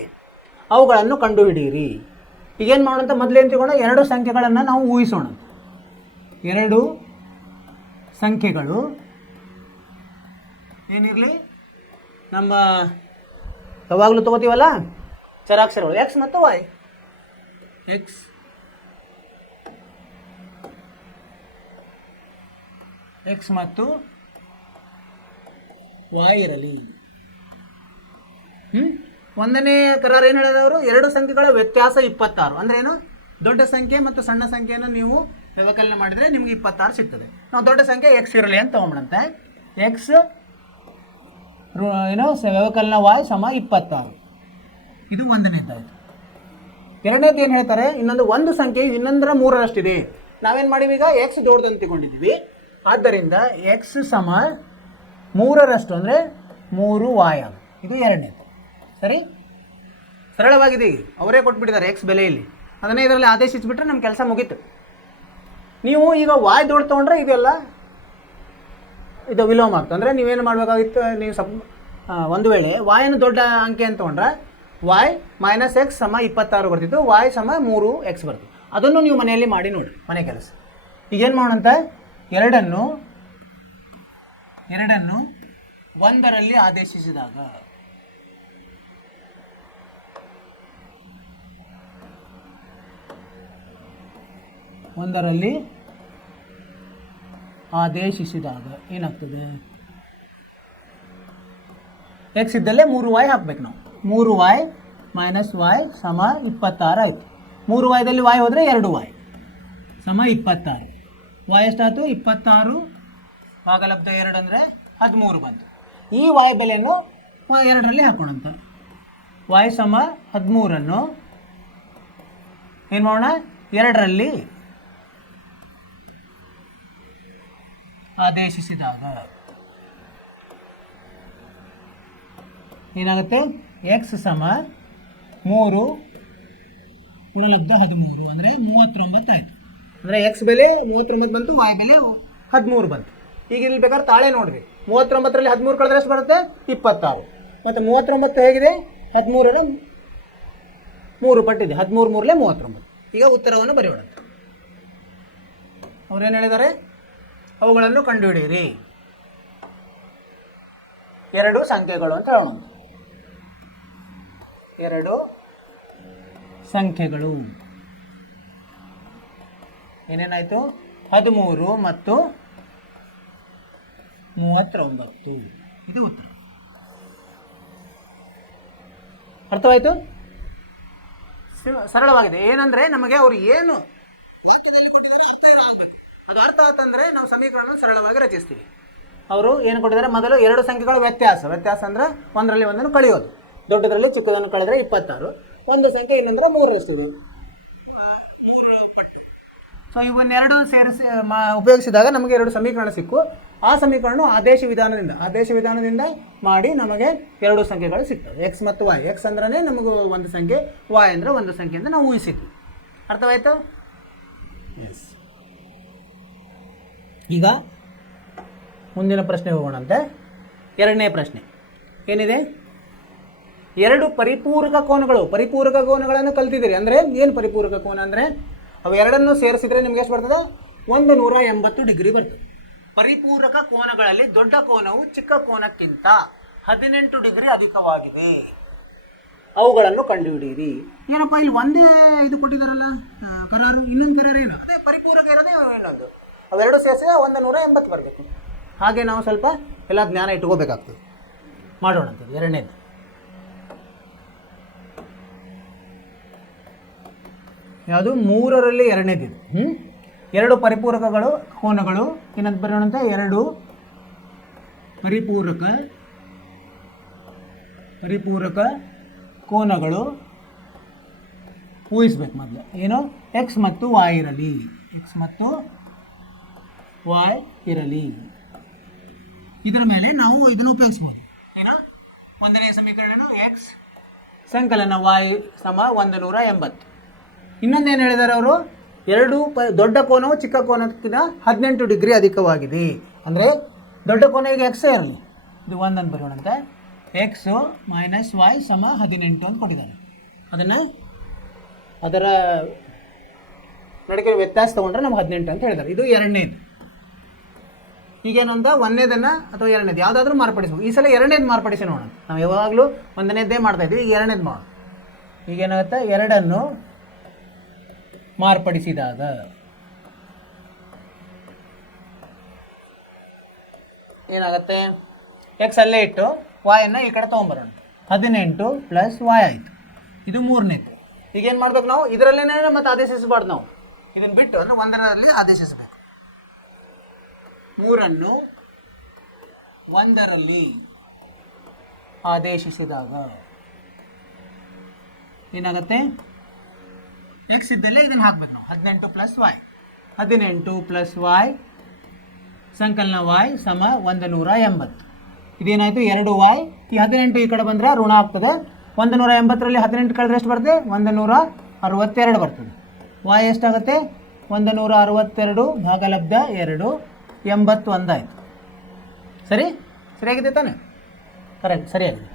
ಅವುಗಳನ್ನು ಕಂಡುಹಿಡಿಯಿರಿ. ಈಗೇನು ಮಾಡೋಣ? ಮೊದಲೇನು ತಗೊಂಡು 2 ಸಂಖ್ಯೆಗಳನ್ನು ನಾವು ಊಹಿಸೋಣ. 2 ಸಂಖ್ಯೆಗಳು ಏನಿರಲಿ, ನಮ್ಮ ಯಾವಾಗಲೂ ತಗೋತೀವಲ್ಲ ಚರಾಕ್ಷರಗಳು, ಎಕ್ಸ್ ಮತ್ತು ವೈ. ಎಕ್ಸ್ ಮತ್ತು ವೈ ಇರಲಿ. ಒಂದನೇ ಕರಾರು ಏನು ಹೇಳಿದವರು? 2 ಸಂಖ್ಯೆಗಳ ವ್ಯತ್ಯಾಸ 26. ಅಂದ್ರೆ ಏನು? ದೊಡ್ಡ ಸಂಖ್ಯೆ ಮತ್ತು ಸಣ್ಣ ಸಂಖ್ಯೆಯನ್ನು ನೀವು ವ್ಯವಕಲನ ಮಾಡಿದರೆ ನಿಮ್ಗೆ 26 ಸಿಗ್ತದೆ. ನಾವು ದೊಡ್ಡ ಸಂಖ್ಯೆ ಎಕ್ಸ್ ಇರಲಿ ಅಂತ ತಗೊಂಡ್ಬಿಡಂತೆ. ಎಕ್ಸ್ ಏನು ವ್ಯವಕಲನ y ಸಮ 26. ಇದು ಒಂದನೇದಾಯಿತು. ಎರಡನೇದು ಏನು ಹೇಳ್ತಾರೆ? ಒಂದು ಸಂಖ್ಯೆ ಇನ್ನೊಂದರ 3ರಷ್ಟಿದೆ. ನಾವೇನು ಮಾಡೀವಿ? ಈಗ ಎಕ್ಸ್ ದೊಡ್ಡದಂತ ತಗೊಂಡಿದ್ದೀವಿ. ಆದ್ದರಿಂದ ಎಕ್ಸ್ ಸಮ 3ರಷ್ಟು ಅಂದರೆ 3y. ಇದು ಎರಡನೇದು. ಸರಿ, ಸರಳವಾಗಿದೆ. ಅವರೇ ಕೊಟ್ಬಿಟ್ಟಿದ್ದಾರೆ ಎಕ್ಸ್ ಬೆಲೆಯಲ್ಲಿ. ಅದನ್ನೇ ಇದರಲ್ಲಿ ಆದೇಶಿಸಿಬಿಟ್ರೆ ನಮ್ಮ ಕೆಲಸ ಮುಗೀತು. ನೀವು ಈಗ y ದೊಡ್ಡ ತೊಗೊಂಡ್ರೆ ಇದು ವಿಲೋಮ ಆಗ್ತದೆ. ಅಂದರೆ ನೀವೇನು ಮಾಡಬೇಕಾಗಿತ್ತು? ನೀವು ಒಂದು ವೇಳೆ y ದೊಡ್ಡ ಅಂಕೆ ಅಂತ ತೊಗೊಂಡ್ರೆ y ಮೈನಸ್ ಎಕ್ಸ್ ಸಮ 26 ಬರ್ತಿತ್ತು, y ಸಮ 3x ಬರ್ತಿತ್ತು. ಅದನ್ನು ನೀವು ಮನೆಯಲ್ಲಿ ಮಾಡಿ ನೋಡಿ, ಮನೆ ಕೆಲಸ. ಈಗೇನು ಮಾಡೋಣಂತ? ಎರಡನ್ನು 1ರಲ್ಲಿ ಆದೇಶಿಸಿದಾಗ ಏನಾಗ್ತದೆ? ಎಕ್ಸ್ ಇದ್ದಲ್ಲೇ 3y ಹಾಕ್ಬೇಕು ನಾವು. 3y ಮೈನಸ್ y ಸಮ 26 ಆಯಿತು. 3yದಲ್ಲಿ y ಹೋದರೆ 2y. ಸಮ 26. y ಎಷ್ಟಾಯ್ತು? 26 ಭಾಗಲಬ್ಧ 2 ಅಂದರೆ 13 ಬಂತು. ಈ y ಬೆಲೆಯನ್ನು 2ರಲ್ಲಿ ಹಾಕೋಣಂತ. y ಸಮ 13 ಏನು ಮಾಡೋಣ? 2ರಲ್ಲಿ ಆದೇಶಿಸಿದಾಗ ಏನಾಗುತ್ತೆ? ಎಕ್ಸ್ ಸಮ 3 ಗುಣಲಬ್ಧ 13 ಅಂದರೆ 39 ಆಯಿತು. ಅಂದರೆ ಎಕ್ಸ್ ಬೆಲೆ 39 ಬಂತು, y ಬೆಲೆ 13 ಬಂತು. ಈಗ ಇಲ್ಲಿ ಬೇಕಾದ್ರೆ ತಾಳೆ ನೋಡ್ರಿ, 39ರಲ್ಲಿ 13 ಕಳೆದ್ರೆ ಎಷ್ಟು ಬರುತ್ತೆ? 26. ಮತ್ತು 39 ಹೇಗಿದೆ? 13ರ 3 ಪಟ್ಟಿದೆ, 13 3ಲೆ 39. ಈಗ ಉತ್ತರವನ್ನು ಬರೆಯೋಣ. ಅವ್ರೇನು ಹೇಳಿದ್ದಾರೆ? ಅವುಗಳನ್ನು ಕಂಡುಹಿಡಿಯಿರಿ. 2 ಸಂಖ್ಯೆಗಳು ಅಂತ ಹೇಳೋಣ. 2 ಸಂಖ್ಯೆಗಳು ಏನೇನಾಯಿತು? 13 ಮತ್ತು 39. ಇದು ಉತ್ತರ. ಅರ್ಥವಾಯಿತು? ಸರಳವಾಗಿದೆ. ಏನಂದರೆ ನಮಗೆ ಅವರು ಏನು ವಾಕ್ಯದಲ್ಲಿ ಕೊಟ್ಟಿದ್ದಾರೆ ಅರ್ಥ ಏನೋ ಆಗಬೇಕು. ಅದು ಅರ್ಥ ಆತಂದರೆ ನಾವು ಸಮೀಕರಣ ಸರಳವಾಗಿ ರಚಿಸ್ತೀವಿ. ಅವರು ಏನು ಕೊಟ್ಟಿದ್ದಾರೆ? ಮೊದಲು 2 ಸಂಖ್ಯೆಗಳ ವ್ಯತ್ಯಾಸ ಅಂದರೆ 1ರಲ್ಲಿ 1 ಕಳೆಯೋದು. ದೊಡ್ಡದರಲ್ಲಿ ಚಿಕ್ಕದನ್ನು ಕಳೆದ್ರೆ 26, ಒಂದು ಸಂಖ್ಯೆ ಇನ್ನೊಂದರ 3ರಷ್ಟು, 3 ಪಟ್ಟು. ಸೊ ಇವನ್ನೆರಡು ಸೇರಿಸಿ ಉಪಯೋಗಿಸಿದಾಗ ನಮಗೆ 2 ಸಮೀಕರಣ ಸಿಕ್ಕು. ಆ ಸಮೀಕರಣ ಆದೇಶ ವಿಧಾನದಿಂದ ಮಾಡಿ ನಮಗೆ 2 ಸಂಖ್ಯೆಗಳು ಸಿಗ್ತವೆ, ಎಕ್ಸ್ ಮತ್ತು ವೈ. ಎಕ್ಸ್ ಅಂದ್ರೆ ನಮಗೂ ಒಂದು ಸಂಖ್ಯೆ, ವೈ ಅಂದರೆ ಒಂದು ಸಂಖ್ಯೆ ಅಂತ ನಾವು ಊಹಿಸಿದ್ವಿ. ಅರ್ಥವಾಯಿತು? ಎಸ್. ಈಗ ಮುಂದಿನ ಪ್ರಶ್ನೆ ಹೋಗೋಣಂತೆ. 2ನೇ ಪ್ರಶ್ನೆ ಏನಿದೆ? 2 ಪರಿಪೂರಕ ಕೋನಗಳನ್ನು ಕಲ್ತಿದ್ದೀರಿ. ಅಂದರೆ ಏನು ಪರಿಪೂರಕ ಕೋನ ಅಂದರೆ ಅವು ಎರಡನ್ನು ಸೇರಿಸಿದರೆ ನಿಮ್ಗೆ ಎಷ್ಟು ಬರ್ತದೆ? 180 ಡಿಗ್ರಿ ಬರ್ತದೆ. ಪರಿಪೂರಕ ಕೋನಗಳಲ್ಲಿ ದೊಡ್ಡ ಕೋನವು ಚಿಕ್ಕ ಕೋನಕ್ಕಿಂತ 18 ಡಿಗ್ರಿ ಅಧಿಕವಾಗಿದೆ. ಅವುಗಳನ್ನು ಕಂಡುಹಿಡಿಯಿರಿ. ಏನಪ್ಪ ಇಲ್ಲಿ ಒಂದೇ ಇದು ಕೊಟ್ಟಿದ್ದಾರಲ್ಲ ಕರಾರು, ಇನ್ನೊಂದು ಕರಾರು ಏನು? ಅದೇ ಪರಿಪೂರಕ ಇರೋದೇ ಇನ್ನೊಂದು. ಅವೆರಡು ಸೇರಿಸಿ 180 ಬರಬೇಕು. ಹಾಗೆ ನಾವು ಸ್ವಲ್ಪ ಎಲ್ಲ ಜ್ಞಾನ ಇಟ್ಕೋಬೇಕಾಗ್ತದೆ. ಮಾಡೋಣ ಅಂತ. 2ನೇದು ಯಾವುದು? 3ರಲ್ಲಿ 2ನೇದಿದೆ. 2 ಕೋನಗಳು ಏನಂತ ಬರೋಣಂತ? 2 ಪರಿಪೂರಕ ಕೋನಗಳು ಊಹಿಸ್ಬೇಕು ಮೊದಲು. ಏನು? ಎಕ್ಸ್ ಮತ್ತು ವಾಯ್ ಇರಲಿ. ಇದರ ಮೇಲೆ ನಾವು ಇದನ್ನು ಉಪಯೋಗಿಸ್ಬೋದು. ಏನೋ? 1ನೇ ಸಮೀಕರಣ ಎಕ್ಸ್ ಸಂಕಲನ y ಸಮ 180. ಇನ್ನೊಂದೇನು ಹೇಳಿದ್ದಾರೆ ಅವರು? 2 ದೊಡ್ಡ ಕೋನವು ಚಿಕ್ಕ ಕೋನಕ್ಕಿಂತ 18 ಡಿಗ್ರಿ ಅಧಿಕವಾಗಿದೆ. ಅಂದರೆ ದೊಡ್ಡ ಕೋನ ಈಗ ಎಕ್ಸೇ ಇರಲಿ, ಇದು 1 ಅಂತ ಬರೋಣಂತೆ. ಎಕ್ಸು ಮೈನಸ್ ವೈ ಸಮ 18 ಅಂತ ಕೊಟ್ಟಿದ್ದಾರೆ. ಅದರ ನಡುವೆ ವ್ಯತ್ಯಾಸ ತೊಗೊಂಡ್ರೆ ನಮ್ಗೆ 18 ಅಂತ ಹೇಳಿದ್ದಾರೆ. ಇದು 2ನೇದು. ಈಗೇನು ಅಂತ 1ನೇದನ್ನು ಅಥವಾ 2ನೇದು ಯಾವುದಾದ್ರೂ ಮಾರ್ಪಡಿಸ್ಬೋದು. ಈ ಸಲ 2ನೇದು ಮಾರ್ಪಡಿಸಿ ನೋಡೋಣ. ನಾವು ಯಾವಾಗಲೂ 1ನೇದ್ದೇ ಮಾಡ್ತಾಯಿದ್ವಿ, ಈಗ 2ನೇದು ಮಾಡೋಣ. ಈಗೇನಾಗುತ್ತೆ? 2ಅನ್ನು ಮಾರ್ಪಡಿಸಿದಾಗ ಏನಾಗುತ್ತೆ? ಎಕ್ಸ್ ಅಲ್ಲೇ ಇಟ್ಟು ವಾಯನ್ನು ಈ ಕಡೆ ತೊಗೊಂಬರೋಣ. 18 ಪ್ಲಸ್ ವಾಯ್ ಆಯಿತು. ಇದು 3ನೇದು. ಈಗೇನು ಮಾಡ್ಬೇಕು ನಾವು? ಇದರಲ್ಲೇನೇ ಮತ್ತೆ ಆದೇಶಿಸಬಾರ್ದು. ನಾವು ಇದನ್ನು ಬಿಟ್ಟು ಅಂದರೆ 1ರಲ್ಲಿ ಆದೇಶಿಸಬೇಕು. 3ಅನ್ನು 1ರಲ್ಲಿ ಆದೇಶಿಸಿದಾಗ ಏನಾಗುತ್ತೆ? ಎಕ್ಸ್ ಇದ್ದಲ್ಲೇ ಇದನ್ನು ಹಾಕ್ಬೇಕು ನಾವು. 18 ಪ್ಲಸ್ ವೈ ಸಂಕಲನ ವೈ ಸಮ 180. ಇದೇನಾಯಿತು? 2 ವೈ. ಈ 18 ಈ ಕಡೆ ಬಂದರೆ ಋಣ ಆಗ್ತದೆ. 180ರಲ್ಲಿ 18 ಕಳೆದ್ರೆ ಎಷ್ಟು ಬರ್ತದೆ? 162 ಬರ್ತದೆ. ವೈ ಎಷ್ಟಾಗುತ್ತೆ? 162 ಭಾಗಲಬ್ಧ 2 81 ಆಯಿತು. ಸರಿಯಾಗಿದೆ ತಾನೆ? ಕರೆಕ್ಟ್, ಸರಿಯಾಗಿದೆ.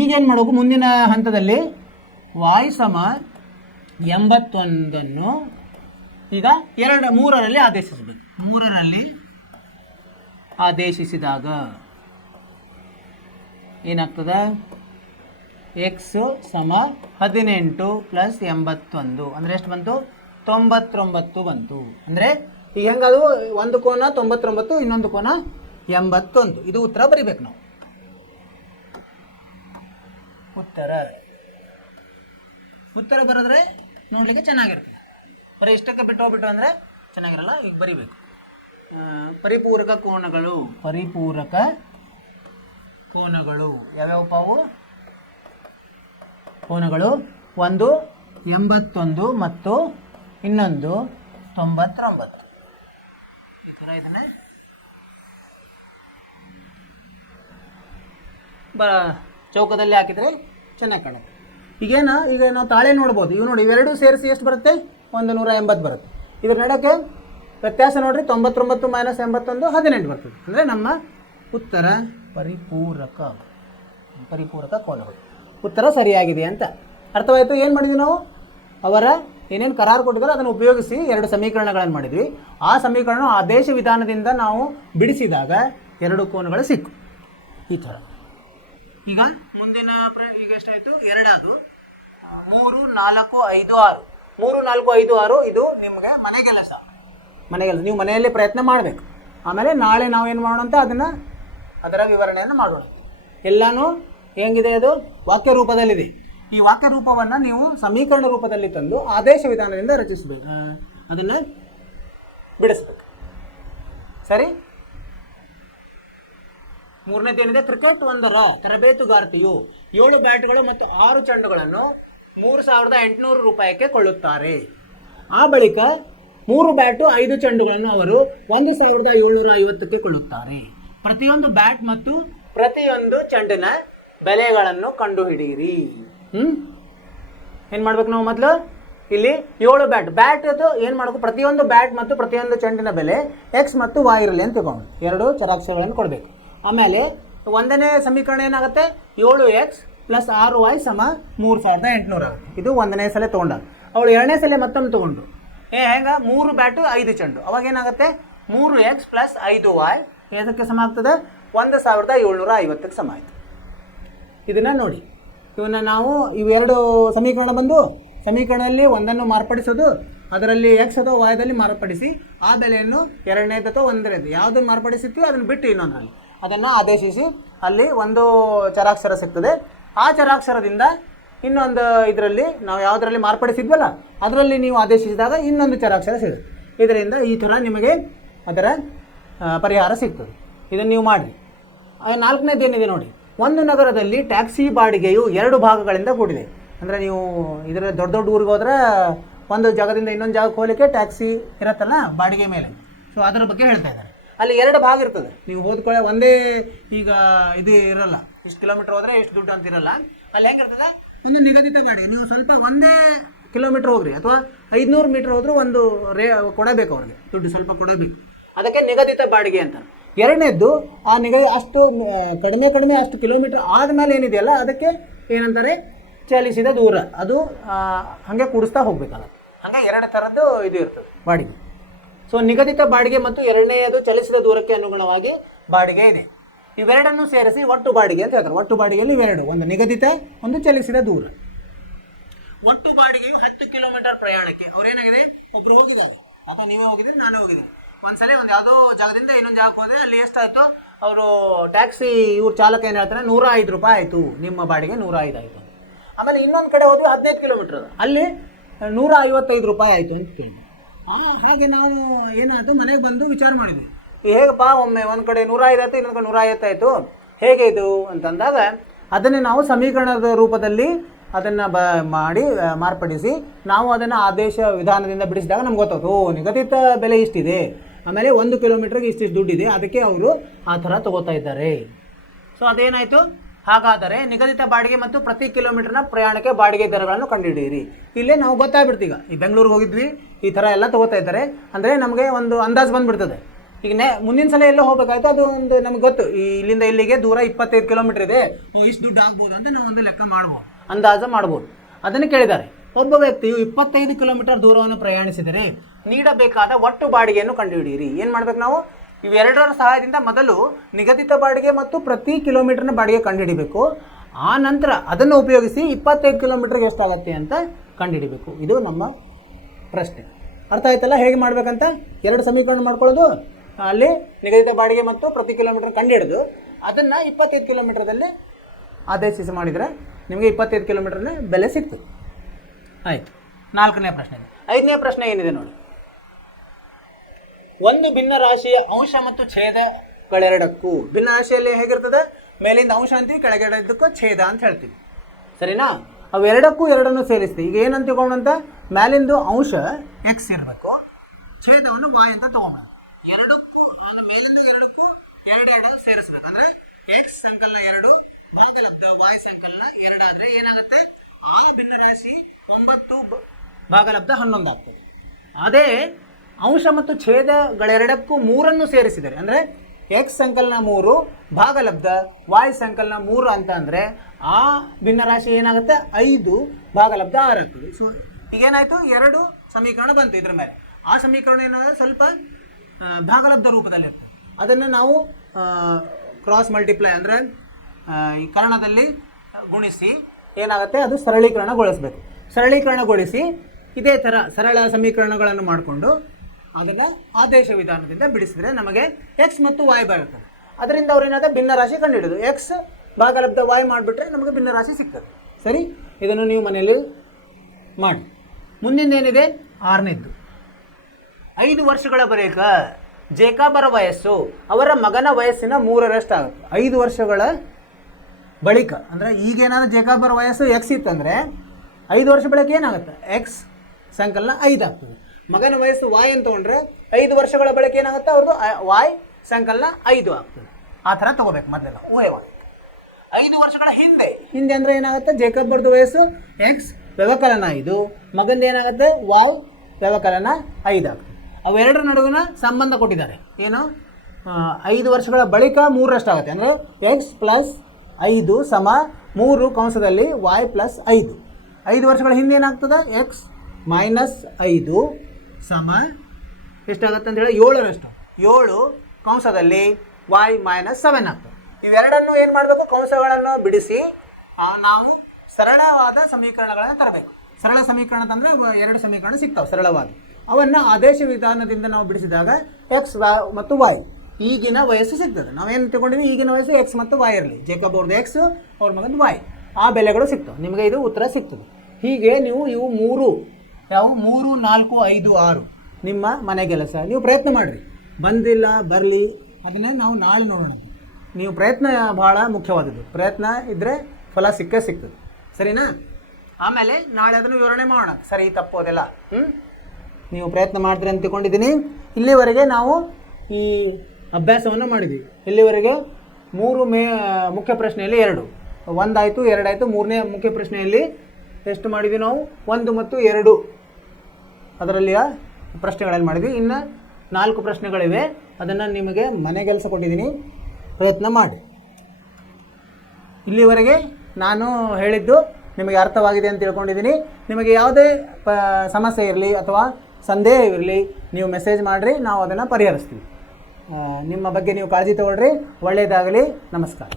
ಈಗೇನು ಮಾಡಬೇಕು? ಮುಂದಿನ ಹಂತದಲ್ಲಿ ವೈ ಸಮ 81 ಈಗ 3ರಲ್ಲಿ ಆದೇಶಿಸಬೇಕು. 3ರಲ್ಲಿ ಆದೇಶಿಸಿದಾಗ ಏನಾಗ್ತದೆ? ಎಕ್ಸ್ ಸಮ 18 ಪ್ಲಸ್ 81 ಅಂದರೆ ಎಷ್ಟು ಬಂತು? 99 ಬಂತು. ಅಂದರೆ ಈಗ ಹೆಂಗದು? ಒಂದು ಕೋನ 99, ಇನ್ನೊಂದು ಕೋನ 81. ಇದು ಉತ್ತರ ಬರಿಬೇಕು ನಾವು. ಉತ್ತರ ಬರೆದ್ರೆ ನೋಡಲಿಕ್ಕೆ ಚೆನ್ನಾಗಿರ್ತದೆ. ಬರೀ ಇಷ್ಟಕ್ಕೆ ಬಿಟ್ಟು ಅಂದರೆ ಚೆನ್ನಾಗಿರಲ್ಲ, ಈಗ ಬರಿಬೇಕು. ಪರಿಪೂರಕ ಕೋನಗಳು. ಪರಿಪೂರಕ ಕೋನಗಳು ಯಾವ್ಯಾವಪ್ಪ ಅವು? ಕೋನಗಳು ಒಂದು 81 ಮತ್ತು ಇನ್ನೊಂದು 99. ಈ ಥರ ಇದನ್ನೇ ಚೌಕದಲ್ಲಿ ಹಾಕಿದರೆ ಚೆನ್ನಾಗಿ ಕಾಣುತ್ತೆ. ಈಗ ನಾವು ತಾಳೆ ನೋಡ್ಬೋದು. ಇವು ನೋಡಿ, ಇವೆರಡೂ ಸೇರಿಸಿ ಎಷ್ಟು ಬರುತ್ತೆ? 180 ಬರುತ್ತೆ. ಇದ್ರ ನಡಕ್ಕೆ ವ್ಯತ್ಯಾಸ ನೋಡ್ರಿ, 99 - 81 18 ಬರ್ತದೆ. ಅಂದರೆ ನಮ್ಮ ಉತ್ತರ ಪರಿಪೂರಕ ಕೋನಗಳು. ಉತ್ತರ ಸರಿಯಾಗಿದೆ ಅಂತ ಅರ್ಥವಾಯಿತು. ಏನು ಮಾಡಿದ್ವಿ ನಾವು? ಅವರ ಏನೇನು ಕರಾರು ಕೊಟ್ಟಿದ್ರು ಅದನ್ನು ಉಪಯೋಗಿಸಿ 2 ಸಮೀಕರಣಗಳನ್ನು ಮಾಡಿದ್ವಿ. ಆ ಸಮೀಕರಣ ಆದೇಶ ವಿಧಾನದಿಂದ ನಾವು ಬಿಡಿಸಿದಾಗ 2 ಕೋನಗಳು ಸಿಕ್ಕು. ಈ ಥರ. ಈಗ ಮುಂದಿನ ಈಗ ಎಷ್ಟಾಯಿತು? 2 ಆದವು. 3, 4, 5, 6. 3, 4, 5, 6 ಇದು ನಿಮಗೆ ಮನೆಗೆಲಸ. ನೀವು ಮನೆಯಲ್ಲಿ ಪ್ರಯತ್ನ ಮಾಡಬೇಕು. ಆಮೇಲೆ ನಾಳೆ ನಾವೇನು ಮಾಡೋಣ ಅಂತ ಅದರ ವಿವರಣೆಯನ್ನು ಮಾಡೋಣ. ಎಲ್ಲನೂ ಹೆಂಗಿದೆ? ಅದು ವಾಕ್ಯ ರೂಪದಲ್ಲಿದೆ. ಈ ವಾಕ್ಯ ರೂಪವನ್ನು ನೀವು ಸಮೀಕರಣ ರೂಪದಲ್ಲಿ ತಂದು ಆದೇಶ ವಿಧಾನದಿಂದ ರಚಿಸಬೇಕು, ಅದನ್ನು ಬಿಡಿಸ್ಬೇಕು. ಸರಿ. 3ನೇದು ಏನಿದೆ? ಕ್ರಿಕೆಟ್ ಒಂದರ ತರಬೇತುಗಾರ್ತಿಯು 7 ಬ್ಯಾಟ್ಗಳು ಮತ್ತು 6 ಚೆಂಡುಗಳನ್ನು 3800 ರೂಪಾಯಿಗೆ ಕೊಳ್ಳುತ್ತಾರೆ. ಆ ಬಳಿಕ 3 ಬ್ಯಾಟು 5 ಚೆಂಡುಗಳನ್ನು ಅವರು 1750ಕ್ಕೆ ಕೊಳ್ಳುತ್ತಾರೆ. ಪ್ರತಿಯೊಂದು ಬ್ಯಾಟ್ ಮತ್ತು ಪ್ರತಿಯೊಂದು ಚೆಂಡಿನ ಬೆಲೆಗಳನ್ನು ಕಂಡುಹಿಡಿಯಿರಿ. ಏನು ಮಾಡ್ಬೇಕು ನಾವು? ಮೊದಲು ಇಲ್ಲಿ 7 ಬ್ಯಾಟ್ ಅದು ಏನು ಮಾಡಬೇಕು? ಪ್ರತಿಯೊಂದು ಬ್ಯಾಟ್ ಮತ್ತು ಪ್ರತಿಯೊಂದು ಚೆಂಡಿನ ಬೆಲೆ X ಮತ್ತು Y ಇರಲಿ ಅಂತ ತಗೊಂಡು 2 ಚರಾಕ್ಷರಗಳನ್ನು ಕೊಡಬೇಕು. ಆಮೇಲೆ 1ನೇ ಸಮೀಕರಣ ಏನಾಗುತ್ತೆ? 7x + 6y = 3800 ಆಗುತ್ತೆ. ಇದು 1ನೇ ಸಲ ತೊಗೊಂಡಾಗ. ಅವಳು 2ನೇ ಸಲ ಮತ್ತೊಮ್ಮೆ ತೊಗೊಂಡು ಹೆಂಗೆ? 3 ಬ್ಯಾಟು 5 ಚೆಂಡು. ಅವಾಗ ಏನಾಗುತ್ತೆ? 3x + 5y ಇದಕ್ಕೆ ಸಮ ಆಗ್ತದೆ 1750ಕ್ಕೆ ಸಮ ಆಯಿತು. ಇದನ್ನು ನೋಡಿ, ಇವನ್ನ ನಾವು ಇವೆರಡು ಸಮೀಕರಣ ಬಂದು ಸಮೀಕರಣದಲ್ಲಿ ಒಂದನ್ನು ಮಾರ್ಪಡಿಸೋದು, ಅದರಲ್ಲಿ ಎಕ್ಸ್ ಅಥವಾ ವಾಯದಲ್ಲಿ ಮಾರ್ಪಡಿಸಿ ಆ ಬೆಲೆಯನ್ನು 2ನೇದು ಅಥವಾ 1ನೇದು ಯಾವುದನ್ನು ಮಾರ್ಪಡಿಸಿರ್ತೀವಿ ಅದನ್ನು ಬಿಟ್ಟು ಇನ್ನೊಂದರಲ್ಲಿ ಅದನ್ನು ಆದೇಶಿಸಿ ಅಲ್ಲಿ ಒಂದು ಚರಾಕ್ಷರ ಸಿಗ್ತದೆ. ಆ ಚರಾಕ್ಷರದಿಂದ ಇನ್ನೊಂದು ಇದರಲ್ಲಿ ನಾವು ಯಾವುದರಲ್ಲಿ ಮಾರ್ಪಡಿಸಿದ್ವಲ್ಲ ಅದರಲ್ಲಿ ನೀವು ಆದೇಶಿಸಿದಾಗ ಇನ್ನೊಂದು ಚರಾಕ್ಷರ ಸಿಗುತ್ತೆ. ಇದರಿಂದ ಈ ಥರ ನಿಮಗೆ ಅದರ ಪರಿಹಾರ ಸಿಗ್ತದೆ. ಇದನ್ನು ನೀವು ಮಾಡಿರಿ. 4ನೇದು ಏನಿದೆ ನೋಡಿ, ಒಂದು ನಗರದಲ್ಲಿ ಟ್ಯಾಕ್ಸಿ ಬಾಡಿಗೆಯು 2 ಭಾಗಗಳಿಂದ ಕೂಡಿದೆ. ಅಂದರೆ ನೀವು ಇದರ ದೊಡ್ಡ ಊರಿಗೆ ಹೋದ್ರೆ ಒಂದು ಜಾಗದಿಂದ ಇನ್ನೊಂದು ಜಾಗಕ್ಕೆ ಹೋಗಲಿಕ್ಕೆ ಟ್ಯಾಕ್ಸಿ ಇರುತ್ತಲ್ಲ ಬಾಡಿಗೆ ಮೇಲೆ, ಸೊ ಅದರ ಬಗ್ಗೆ ಹೇಳ್ತಾ ಇದ್ದಾರೆ. ಅಲ್ಲಿ 2 ಭಾಗ ಇರ್ತದೆ. ನೀವು ಹೋದ್ಕೊಳ್ಳೆ ಒಂದೇ ಈಗ ಇದು ಇರಲ್ಲ, ಇಷ್ಟು ಕಿಲೋಮೀಟ್ರ್ ಹೋದರೆ ಎಷ್ಟು ದುಡ್ಡು ಅಂತ ಇರಲ್ಲ. ಅಲ್ಲಿ ಹೆಂಗಿರ್ತದೆ? ಒಂದು ನಿಗದಿತ ಬಾಡಿಗೆ. ನೀವು ಸ್ವಲ್ಪ ಒಂದೇ ಕಿಲೋಮೀಟ್ರ್ ಹೋಗ್ರಿ ಅಥವಾ 500 ಮೀಟ್ರ್ ಹೋದ್ರೂ ಒಂದು ಕೊಡಬೇಕು ಅವ್ರಿಗೆ, ದುಡ್ಡು ಸ್ವಲ್ಪ ಕೊಡಬೇಕು. ಅದಕ್ಕೆ ನಿಗದಿತ ಬಾಡಿಗೆ ಅಂತ. 2ನೇದ್ದು ಆ ಅಷ್ಟು ಕಡಿಮೆ ಅಷ್ಟು ಕಿಲೋಮೀಟ್ರ್ ಆದಮೇಲೆ ಏನಿದೆಯಲ್ಲ ಅದಕ್ಕೆ ಏನಂತಾರೆ? ಚಲಿಸಿದ ದೂರ. ಅದು ಹಾಗೆ ಕೂಡಿಸ್ತಾ ಹೋಗ್ಬೇಕಲ್ಲ. ಹಾಗೆ 2 ಥರದ್ದು ಇದು ಇರ್ತದೆ ಬಾಡಿಗೆ. ಸೊ ನಿಗದಿತ ಬಾಡಿಗೆ ಮತ್ತು 2ನೇದು ಚಲಿಸಿದ ದೂರಕ್ಕೆ ಅನುಗುಣವಾಗಿ ಬಾಡಿಗೆ ಇದೆ. ಇವೆರಡನ್ನು ಸೇರಿಸಿ ಒಟ್ಟು ಬಾಡಿಗೆ ಅಂತ ಹೇಳ್ತಾರೆ. ಒಟ್ಟು ಬಾಡಿಗೆಯಲ್ಲಿ ಇವೆರಡು, ಒಂದು ನಿಗದಿತ, ಒಂದು ಚಲಿಸಿದ ದೂರ. ಒಟ್ಟು ಬಾಡಿಗೆಯು 10 ಕಿಲೋಮೀಟರ್ ಪ್ರಯಾಣಕ್ಕೆ ಅವ್ರೇನಾಗಿದೆ? ಒಬ್ರು ಹೋಗಿದ್ದಾರೆ ಅಥವಾ ನೀವೇ ಹೋಗಿದ್ದೀರಿ, ನಾನೇ ಹೋಗಿದ್ದೀನಿ. ಒಂದ್ಸಲ ಒಂದು ಯಾವುದೋ ಜಾಗದಿಂದ ಇನ್ನೊಂದು ಜಾಗಕ್ಕೆ ಹೋದರೆ ಅಲ್ಲಿ ಎಷ್ಟಾಯಿತು? ಅವರು ಟ್ಯಾಕ್ಸಿ ಇವ್ರ ಚಾಲಕ ಏನು ಹೇಳ್ತಾರೆ? 105 ರೂಪಾಯಿ ಆಯಿತು, ನಿಮ್ಮ ಬಾಡಿಗೆ 105 ಆಯಿತು. ಆಮೇಲೆ ಇನ್ನೊಂದು ಕಡೆ ಹೋದ್ವಿ 15 ಕಿಲೋಮೀಟ್ರ್, ಅಲ್ಲಿ 155 ರೂಪಾಯಿ ಆಯಿತು ಅಂತ ಕೇಳಿದ್ವಿ. ಹಾಗೆ ನಾವು ಏನಾಯಿತು, ಮನೆಗೆ ಬಂದು ವಿಚಾರ ಮಾಡಿದ್ವಿ, ಹೇಗಪ್ಪ ಒಮ್ಮೆ ಒಂದು ಕಡೆ 105 ಆಯಿತು, ಇನ್ನೊಂದು ಕಡೆ 150 ಆಯಿತು, ಹೇಗೆ ಇದು ಅಂತಂದಾಗ ಅದನ್ನೇ ನಾವು ಸಮೀಕರಣದ ರೂಪದಲ್ಲಿ ಅದನ್ನು ಮಾಡಿ ಮಾರ್ಪಡಿಸಿ ನಾವು ಅದನ್ನು ಆದೇಶ ವಿಧಾನದಿಂದ ಬಿಡಿಸಿದಾಗ ನಮ್ಗೆ ಗೊತ್ತಾಯ್ತು, ನಿಗದಿತ ಬೆಲೆ ಇಷ್ಟಿದೆ, ಆಮೇಲೆ 1 ಕಿಲೋಮೀಟ್ರಿಗೆ ಇಷ್ಟಿಷ್ಟು ದುಡ್ಡಿದೆ, ಅದಕ್ಕೆ ಅವರು ಆ ಥರ ತೊಗೋತಾ ಇದ್ದಾರೆ. ಸೊ ಅದೇನಾಯಿತು? ಹಾಗಾದರೆ ನಿಗದಿತ ಬಾಡಿಗೆ ಮತ್ತು ಪ್ರತಿ ಕಿಲೋಮೀಟರ್ನ ಪ್ರಯಾಣಕ್ಕೆ ಬಾಡಿಗೆ ದರಗಳನ್ನು ಕಂಡುಹಿಡಿಯಿರಿ. ಇಲ್ಲೇ ನಾವು ಗೊತ್ತಾಗ್ಬಿಡ್ತೀಗ, ಈ ಬೆಂಗಳೂರಿಗೆ ಹೋಗಿದ್ವಿ, ಈ ಥರ ಎಲ್ಲ ತೊಗೋತಾ ಇದ್ದಾರೆ ಅಂದರೆ ನಮಗೆ ಒಂದು ಅಂದಾಜು ಬಂದುಬಿಡ್ತದೆ. ಈಗ ಮುಂದಿನ ಸಲ ಎಲ್ಲೋ ಹೋಗಬೇಕಾಯ್ತು, ಅದು ಒಂದು ನಮ್ಗೆ ಗೊತ್ತು, ಇಲ್ಲಿಂದ ಇಲ್ಲಿಗೆ ದೂರ 25 ಕಿಲೋಮೀಟ್ರ್ ಇದೆ, ಇಷ್ಟು ದುಡ್ಡು ಆಗ್ಬೋದು ಅಂತ ನಾವು ಒಂದು ಲೆಕ್ಕ ಮಾಡ್ಬೋದು, ಅಂದಾಜು ಮಾಡ್ಬೋದು. ಅದನ್ನು ಕೇಳಿದ್ದಾರೆ. ಒಬ್ಬ ವ್ಯಕ್ತಿಯು 25 ಕಿಲೋಮೀಟರ್ ದೂರವನ್ನು ಪ್ರಯಾಣಿಸಿದರೆ ನೀಡಬೇಕಾದ ಒಟ್ಟು ಬಾಡಿಗೆಯನ್ನು ಕಂಡುಹಿಡಿಯಿರಿ. ಏನು ಮಾಡ್ಬೇಕು ನಾವು? ಇವೆರಡರ ಸಹಾಯದಿಂದ ಮೊದಲು ನಿಗದಿತ ಬಾಡಿಗೆ ಮತ್ತು ಪ್ರತಿ ಕಿಲೋಮೀಟರ್ನ ಬಾಡಿಗೆ ಕಂಡುಹಿಡಿಬೇಕು. ಆ ನಂತರ ಅದನ್ನು ಉಪಯೋಗಿಸಿ 25 ಕಿಲೋಮೀಟ್ರಿಗೆ ಎಷ್ಟಾಗತ್ತೆ ಅಂತ ಕಂಡುಹಿಡಿಬೇಕು. ಇದು ನಮ್ಮ ಪ್ರಶ್ನೆ. ಅರ್ಥ ಆಯ್ತಲ್ಲ ಹೇಗೆ ಮಾಡಬೇಕಂತ? 2 ಸಮೀಕರಣ ಮಾಡ್ಕೊಳ್ಳೋದು, ಅಲ್ಲಿ ನಿಗದಿತ ಬಾಡಿಗೆ ಮತ್ತು ಪ್ರತಿ ಕಿಲೋಮೀಟರ್ ಕಂಡುಹಿಡಿದು ಅದನ್ನು 25 ಕಿಲೋಮೀಟ್ರದಲ್ಲಿ ಆದೇಶಿಸಿ ಮಾಡಿದರೆ ನಿಮಗೆ 25 ಕಿಲೋಮೀಟ್ರನ್ನ ಬೆಲೆ ಸಿಗ್ತದೆ. ಆಯಿತು. 4ನೇ ಪ್ರಶ್ನೆ. 5ನೇ ಪ್ರಶ್ನೆ ಏನಿದೆ ನೋಡಿ. ಒಂದು ಭಿನ್ನ ರಾಶಿಯ ಅಂಶ ಮತ್ತು ಛೇದಗಳೆರಡಕ್ಕೂ, ಭಿನ್ನ ರಾಶಿಯಲ್ಲಿ ಹೇಗಿರ್ತದೆ, ಮೇಲಿಂದ ಅಂಶ ಅಂತೀವಿ, ಕೆಳಗಡೆದಕ್ಕೂ ಛೇದ ಅಂತ ಹೇಳ್ತೀವಿ. ಸರಿನಾ? ಅವೆರಡಕ್ಕೂ ಎರಡನ್ನು ಸೇರಿಸ್ತೀವಿ. ಈಗ ಏನಂತ ತಗೊಂಡಂತ ಮೇಲಿಂದು ಅಂಶ ಎಕ್ಸ್ ಇರಬೇಕು, ಛೇದವನ್ನು ವಾಯ್ ಅಂತ ತಗೊಂಡ್ಬಾರ್ದು. ಎರಡಕ್ಕೂ ಅಂದ್ರೆ ಮೇಲಿಂದ ಎರಡಕ್ಕೂ ಎರಡೆರಡು ಸೇರಿಸ್ಬೇಕು. ಅಂದ್ರೆ ಎಕ್ಸ್ ಸಂಕಲನ 2 ಭಾಗಲಬ್ಧ ವಾಯ್ ಸಂಕಲನ 2 ಆದ್ರೆ ಏನಾಗುತ್ತೆ, ಆ ಭಿನ್ನ ರಾಶಿ 9 ಭಾಗಲಬ್ಧ 11 ಆಗ್ತದೆ. ಅದೇ ಅಂಶ ಮತ್ತು ಛೇದಗಳೆರಡಕ್ಕೂ 3 ಸೇರಿಸಿದರೆ ಅಂದ್ರೆ ಎಕ್ಸ್ ಸಂಕಲನ 3 ಭಾಗಲಬ್ಧ ವಾಯ್ ಸಂಕಲನ 3 ಅಂತ ಅಂದರೆ ಆ ಭಿನ್ನ ರಾಶಿ ಏನಾಗುತ್ತೆ 5 ಭಾಗಲಬ್ಧ 6 ಆಗ್ತದೆ. ಸೊ ಈಗೇನಾಯಿತು, 2 ಸಮೀಕರಣ ಬಂತು. ಇದ್ರ ಮೇಲೆ ಆ ಸಮೀಕರಣ ಏನಾದ್ರೆ ಸ್ವಲ್ಪ ಭಾಗಲಬ್ಧ ರೂಪದಲ್ಲಿರ್ತದೆ. ಅದನ್ನು ನಾವು ಕ್ರಾಸ್ ಮಲ್ಟಿಪ್ಲೈ ಅಂದರೆ ಈ ಕರ್ಣದಲ್ಲಿ ಗುಣಿಸಿ ಏನಾಗುತ್ತೆ, ಅದು ಸರಳೀಕರಣಗೊಳಿಸಬೇಕು. ಸರಳೀಕರಣಗೊಳಿಸಿ ಇದೇ ಥರ ಸರಳ ಸಮೀಕರಣಗಳನ್ನು ಮಾಡಿಕೊಂಡು ಅದನ್ನು ಆದೇಶ ವಿಧಾನದಿಂದ ಬಿಡಿಸಿದ್ರೆ ನಮಗೆ ಎಕ್ಸ್ ಮತ್ತು ವಾಯ್ ಬರುತ್ತದೆ. ಅದರಿಂದ ಅವ್ರೇನಾದ್ರೆ ಭಿನ್ನ ರಾಶಿ ಕಂಡುಹಿಡಿದು ಎಕ್ಸ್ ಭಾಗಲಬ್ಧ ವಾಯ್ ಮಾಡಿಬಿಟ್ರೆ ನಮಗೆ ಭಿನ್ನ ರಾಶಿ ಸಿಗ್ತದೆ. ಸರಿ, ಇದನ್ನು ನೀವು ಮನೆಯಲ್ಲಿ ಮಾಡಿ. ಮುಂದಿನ 6ನೇದ್ದು, 5 ವರ್ಷಗಳ ಬಳಿಕ ಜೇಕಾಬರ ವಯಸ್ಸು ಅವರ ಮಗನ ವಯಸ್ಸಿನ 3ರಷ್ಟು ಆಗುತ್ತೆ. 5 ವರ್ಷಗಳ ಬಳಿಕ ಅಂದರೆ ಈಗೇನಾದರೂ ಜೇಕಾಬರ ವಯಸ್ಸು ಎಕ್ಸ್ ಇತ್ತಂದರೆ 5 ವರ್ಷ ಬಳಿಕ ಏನಾಗುತ್ತೆ, ಎಕ್ಸ್ ಸಂಕಲನ 5 ಆಗ್ತದೆ. ಮಗನ ವಯಸ್ಸು ವಾಯ್ ಅಂತ ತೊಗೊಂಡ್ರೆ 5 ವರ್ಷಗಳ ಬಳಿಕ ಏನಾಗುತ್ತೆ, ಅವ್ರದ್ದು ವಾಯ್ ಸಂಕಲನ 5 ಆಗ್ತದೆ. ಆ ಥರ ತೊಗೋಬೇಕು ಮೊದಲೆಲ್ಲ ಊಹೆವಾಗಿ. 5 ವರ್ಷಗಳ ಹಿಂದೆ ಅಂದರೆ ಏನಾಗುತ್ತೆ, ಜೇಕಬ್ಬರ್ದು ವಯಸ್ಸು ಎಕ್ಸ್ ವ್ಯವಕಲನ 5, ಮಗಂದು ಏನಾಗುತ್ತೆ ವಾಯ್ ವ್ಯವಕಲನ 5 ಆಗ್ತದೆ. ಅವೆರಡರ ನಡುವಿನ ಸಂಬಂಧ ಕೊಟ್ಟಿದ್ದಾರೆ. ಏನು, 5 ವರ್ಷಗಳ ಬಳಿಕ 3ರಷ್ಟು ಆಗುತ್ತೆ. ಅಂದರೆ ಎಕ್ಸ್ ಪ್ಲಸ್ 5 ಸಮ 3 ಕಂಸದಲ್ಲಿ ವಾಯ್ ಪ್ಲಸ್ 5. 5 ವರ್ಷಗಳ ಹಿಂದೆ ಏನಾಗ್ತದೆ, ಎಕ್ಸ್ ಮೈನಸ್ 5 ಸಮ ಎಷ್ಟಾಗುತ್ತೆ ಅಂತೇಳಿ 7ರಷ್ಟು. 7 ಕಂಸದಲ್ಲಿ ವಾಯ್ ಮೈನಸ್ 7 ಆಗ್ತದೆ. ಇವೆರಡನ್ನು ಏನು ಮಾಡಬೇಕು, ಕಂಸಗಳನ್ನು ಬಿಡಿಸಿ ನಾವು ಸರಳವಾದ ಸಮೀಕರಣಗಳನ್ನು ತರಬೇಕು. ಸರಳ ಸಮೀಕರಣ ಅಂತಂದರೆ 2 ಸಮೀಕರಣ ಸಿಗ್ತಾವೆ ಸರಳವಾಗಿ. ಅವನ್ನು ಆದೇಶ ವಿಧಾನದಿಂದ ನಾವು ಬಿಡಿಸಿದಾಗ ಎಕ್ಸ್ ಮತ್ತು ವಾಯ್ ಈಗಿನ ವಯಸ್ಸು ಸಿಗ್ತದೆ. ನಾವೇನು ತಗೊಂಡಿವಿ, ಈಗಿನ ವಯಸ್ಸು ಎಕ್ಸ್ ಮತ್ತು ವಾಯ್ ಇರಲಿ, ಜೇಕಬ್ ಅವ್ರದ್ದು ಎಕ್ಸ್, ಅವ್ರ ಮಗಂದು ವಾಯ್, ಆ ಬೆಲೆಗಳು ಸಿಗ್ತವೆ. ನಿಮಗೆ ಇದು ಉತ್ತರ ಸಿಗ್ತದೆ. ಹೀಗೆ ನೀವು ಇವು 3 3, 4, 5, 6 ನಿಮ್ಮ ಮನೆ ಕೆಲಸ ನೀವು ಪ್ರಯತ್ನ ಮಾಡಿರಿ. ಬಂದಿಲ್ಲ ಬರಲಿ ಅದನ್ನೇ ನಾವು ನಾಳೆ ನೋಡೋಣ. ನೀವು ಪ್ರಯತ್ನ ಭಾಳ ಮುಖ್ಯವಾದದ್ದು. ಪ್ರಯತ್ನ ಇದ್ದರೆ ಫಲ ಸಿಗ್ತದೆ. ಸರಿನಾ? ಆಮೇಲೆ ನಾಳೆ ಅದನ್ನು ವಿವರಣೆ ಮಾಡೋಣ, ಸರಿ ತಪ್ಪು ಅದೆಲ್ಲ. ನೀವು ಪ್ರಯತ್ನ ಮಾಡ್ತೀರಿ ಅಂತ ತಿಳ್ಕೊಂಡಿದ್ದೀನಿ. ಇಲ್ಲಿವರೆಗೆ ನಾವು ಈ ಅಭ್ಯಾಸವನ್ನು ಮಾಡಿದ್ವಿ. ಇಲ್ಲಿವರೆಗೆ 3 ಮುಖ್ಯ ಪ್ರಶ್ನೆಯಲ್ಲಿ 2, 1 ಆಯಿತು, 2 ಆಯಿತು. 3ನೇ ಮುಖ್ಯ ಪ್ರಶ್ನೆಯಲ್ಲಿ ಎಷ್ಟು ಮಾಡಿದ್ವಿ ನಾವು, 1 ಮತ್ತು 2 ಅದರಲ್ಲಿಯ ಪ್ರಶ್ನೆಗಳನ್ನು ಮಾಡಿದ್ವಿ. ಇನ್ನು 4 ಪ್ರಶ್ನೆಗಳಿವೆ, ಅದನ್ನು ನಿಮಗೆ ಮನೆ ಕೆಲಸ ಕೊಟ್ಟಿದ್ದೀನಿ, ಪ್ರಯತ್ನ ಮಾಡಿ. ಇಲ್ಲಿವರೆಗೆ ನಾನು ಹೇಳಿದ್ದು ನಿಮಗೆ ಅರ್ಥವಾಗಿದೆ ಅಂತ ತಿಳ್ಕೊಂಡಿದ್ದೀನಿ. ನಿಮಗೆ ಯಾವುದೇ ಸಮಸ್ಯೆ ಇರಲಿ ಅಥವಾ ಸಂದೇಹವಿರಲಿ ನೀವು ಮೆಸೇಜ್ ಮಾಡಿರಿ, ನಾವು ಅದನ್ನು ಪರಿಹರಿಸ್ತೀವಿ. ನಿಮ್ಮ ಬಗ್ಗೆ ನೀವು ಕಾಳಜಿ ತಗೊಳ್ರಿ. ಒಳ್ಳೆಯದಾಗಲಿ. ನಮಸ್ಕಾರ.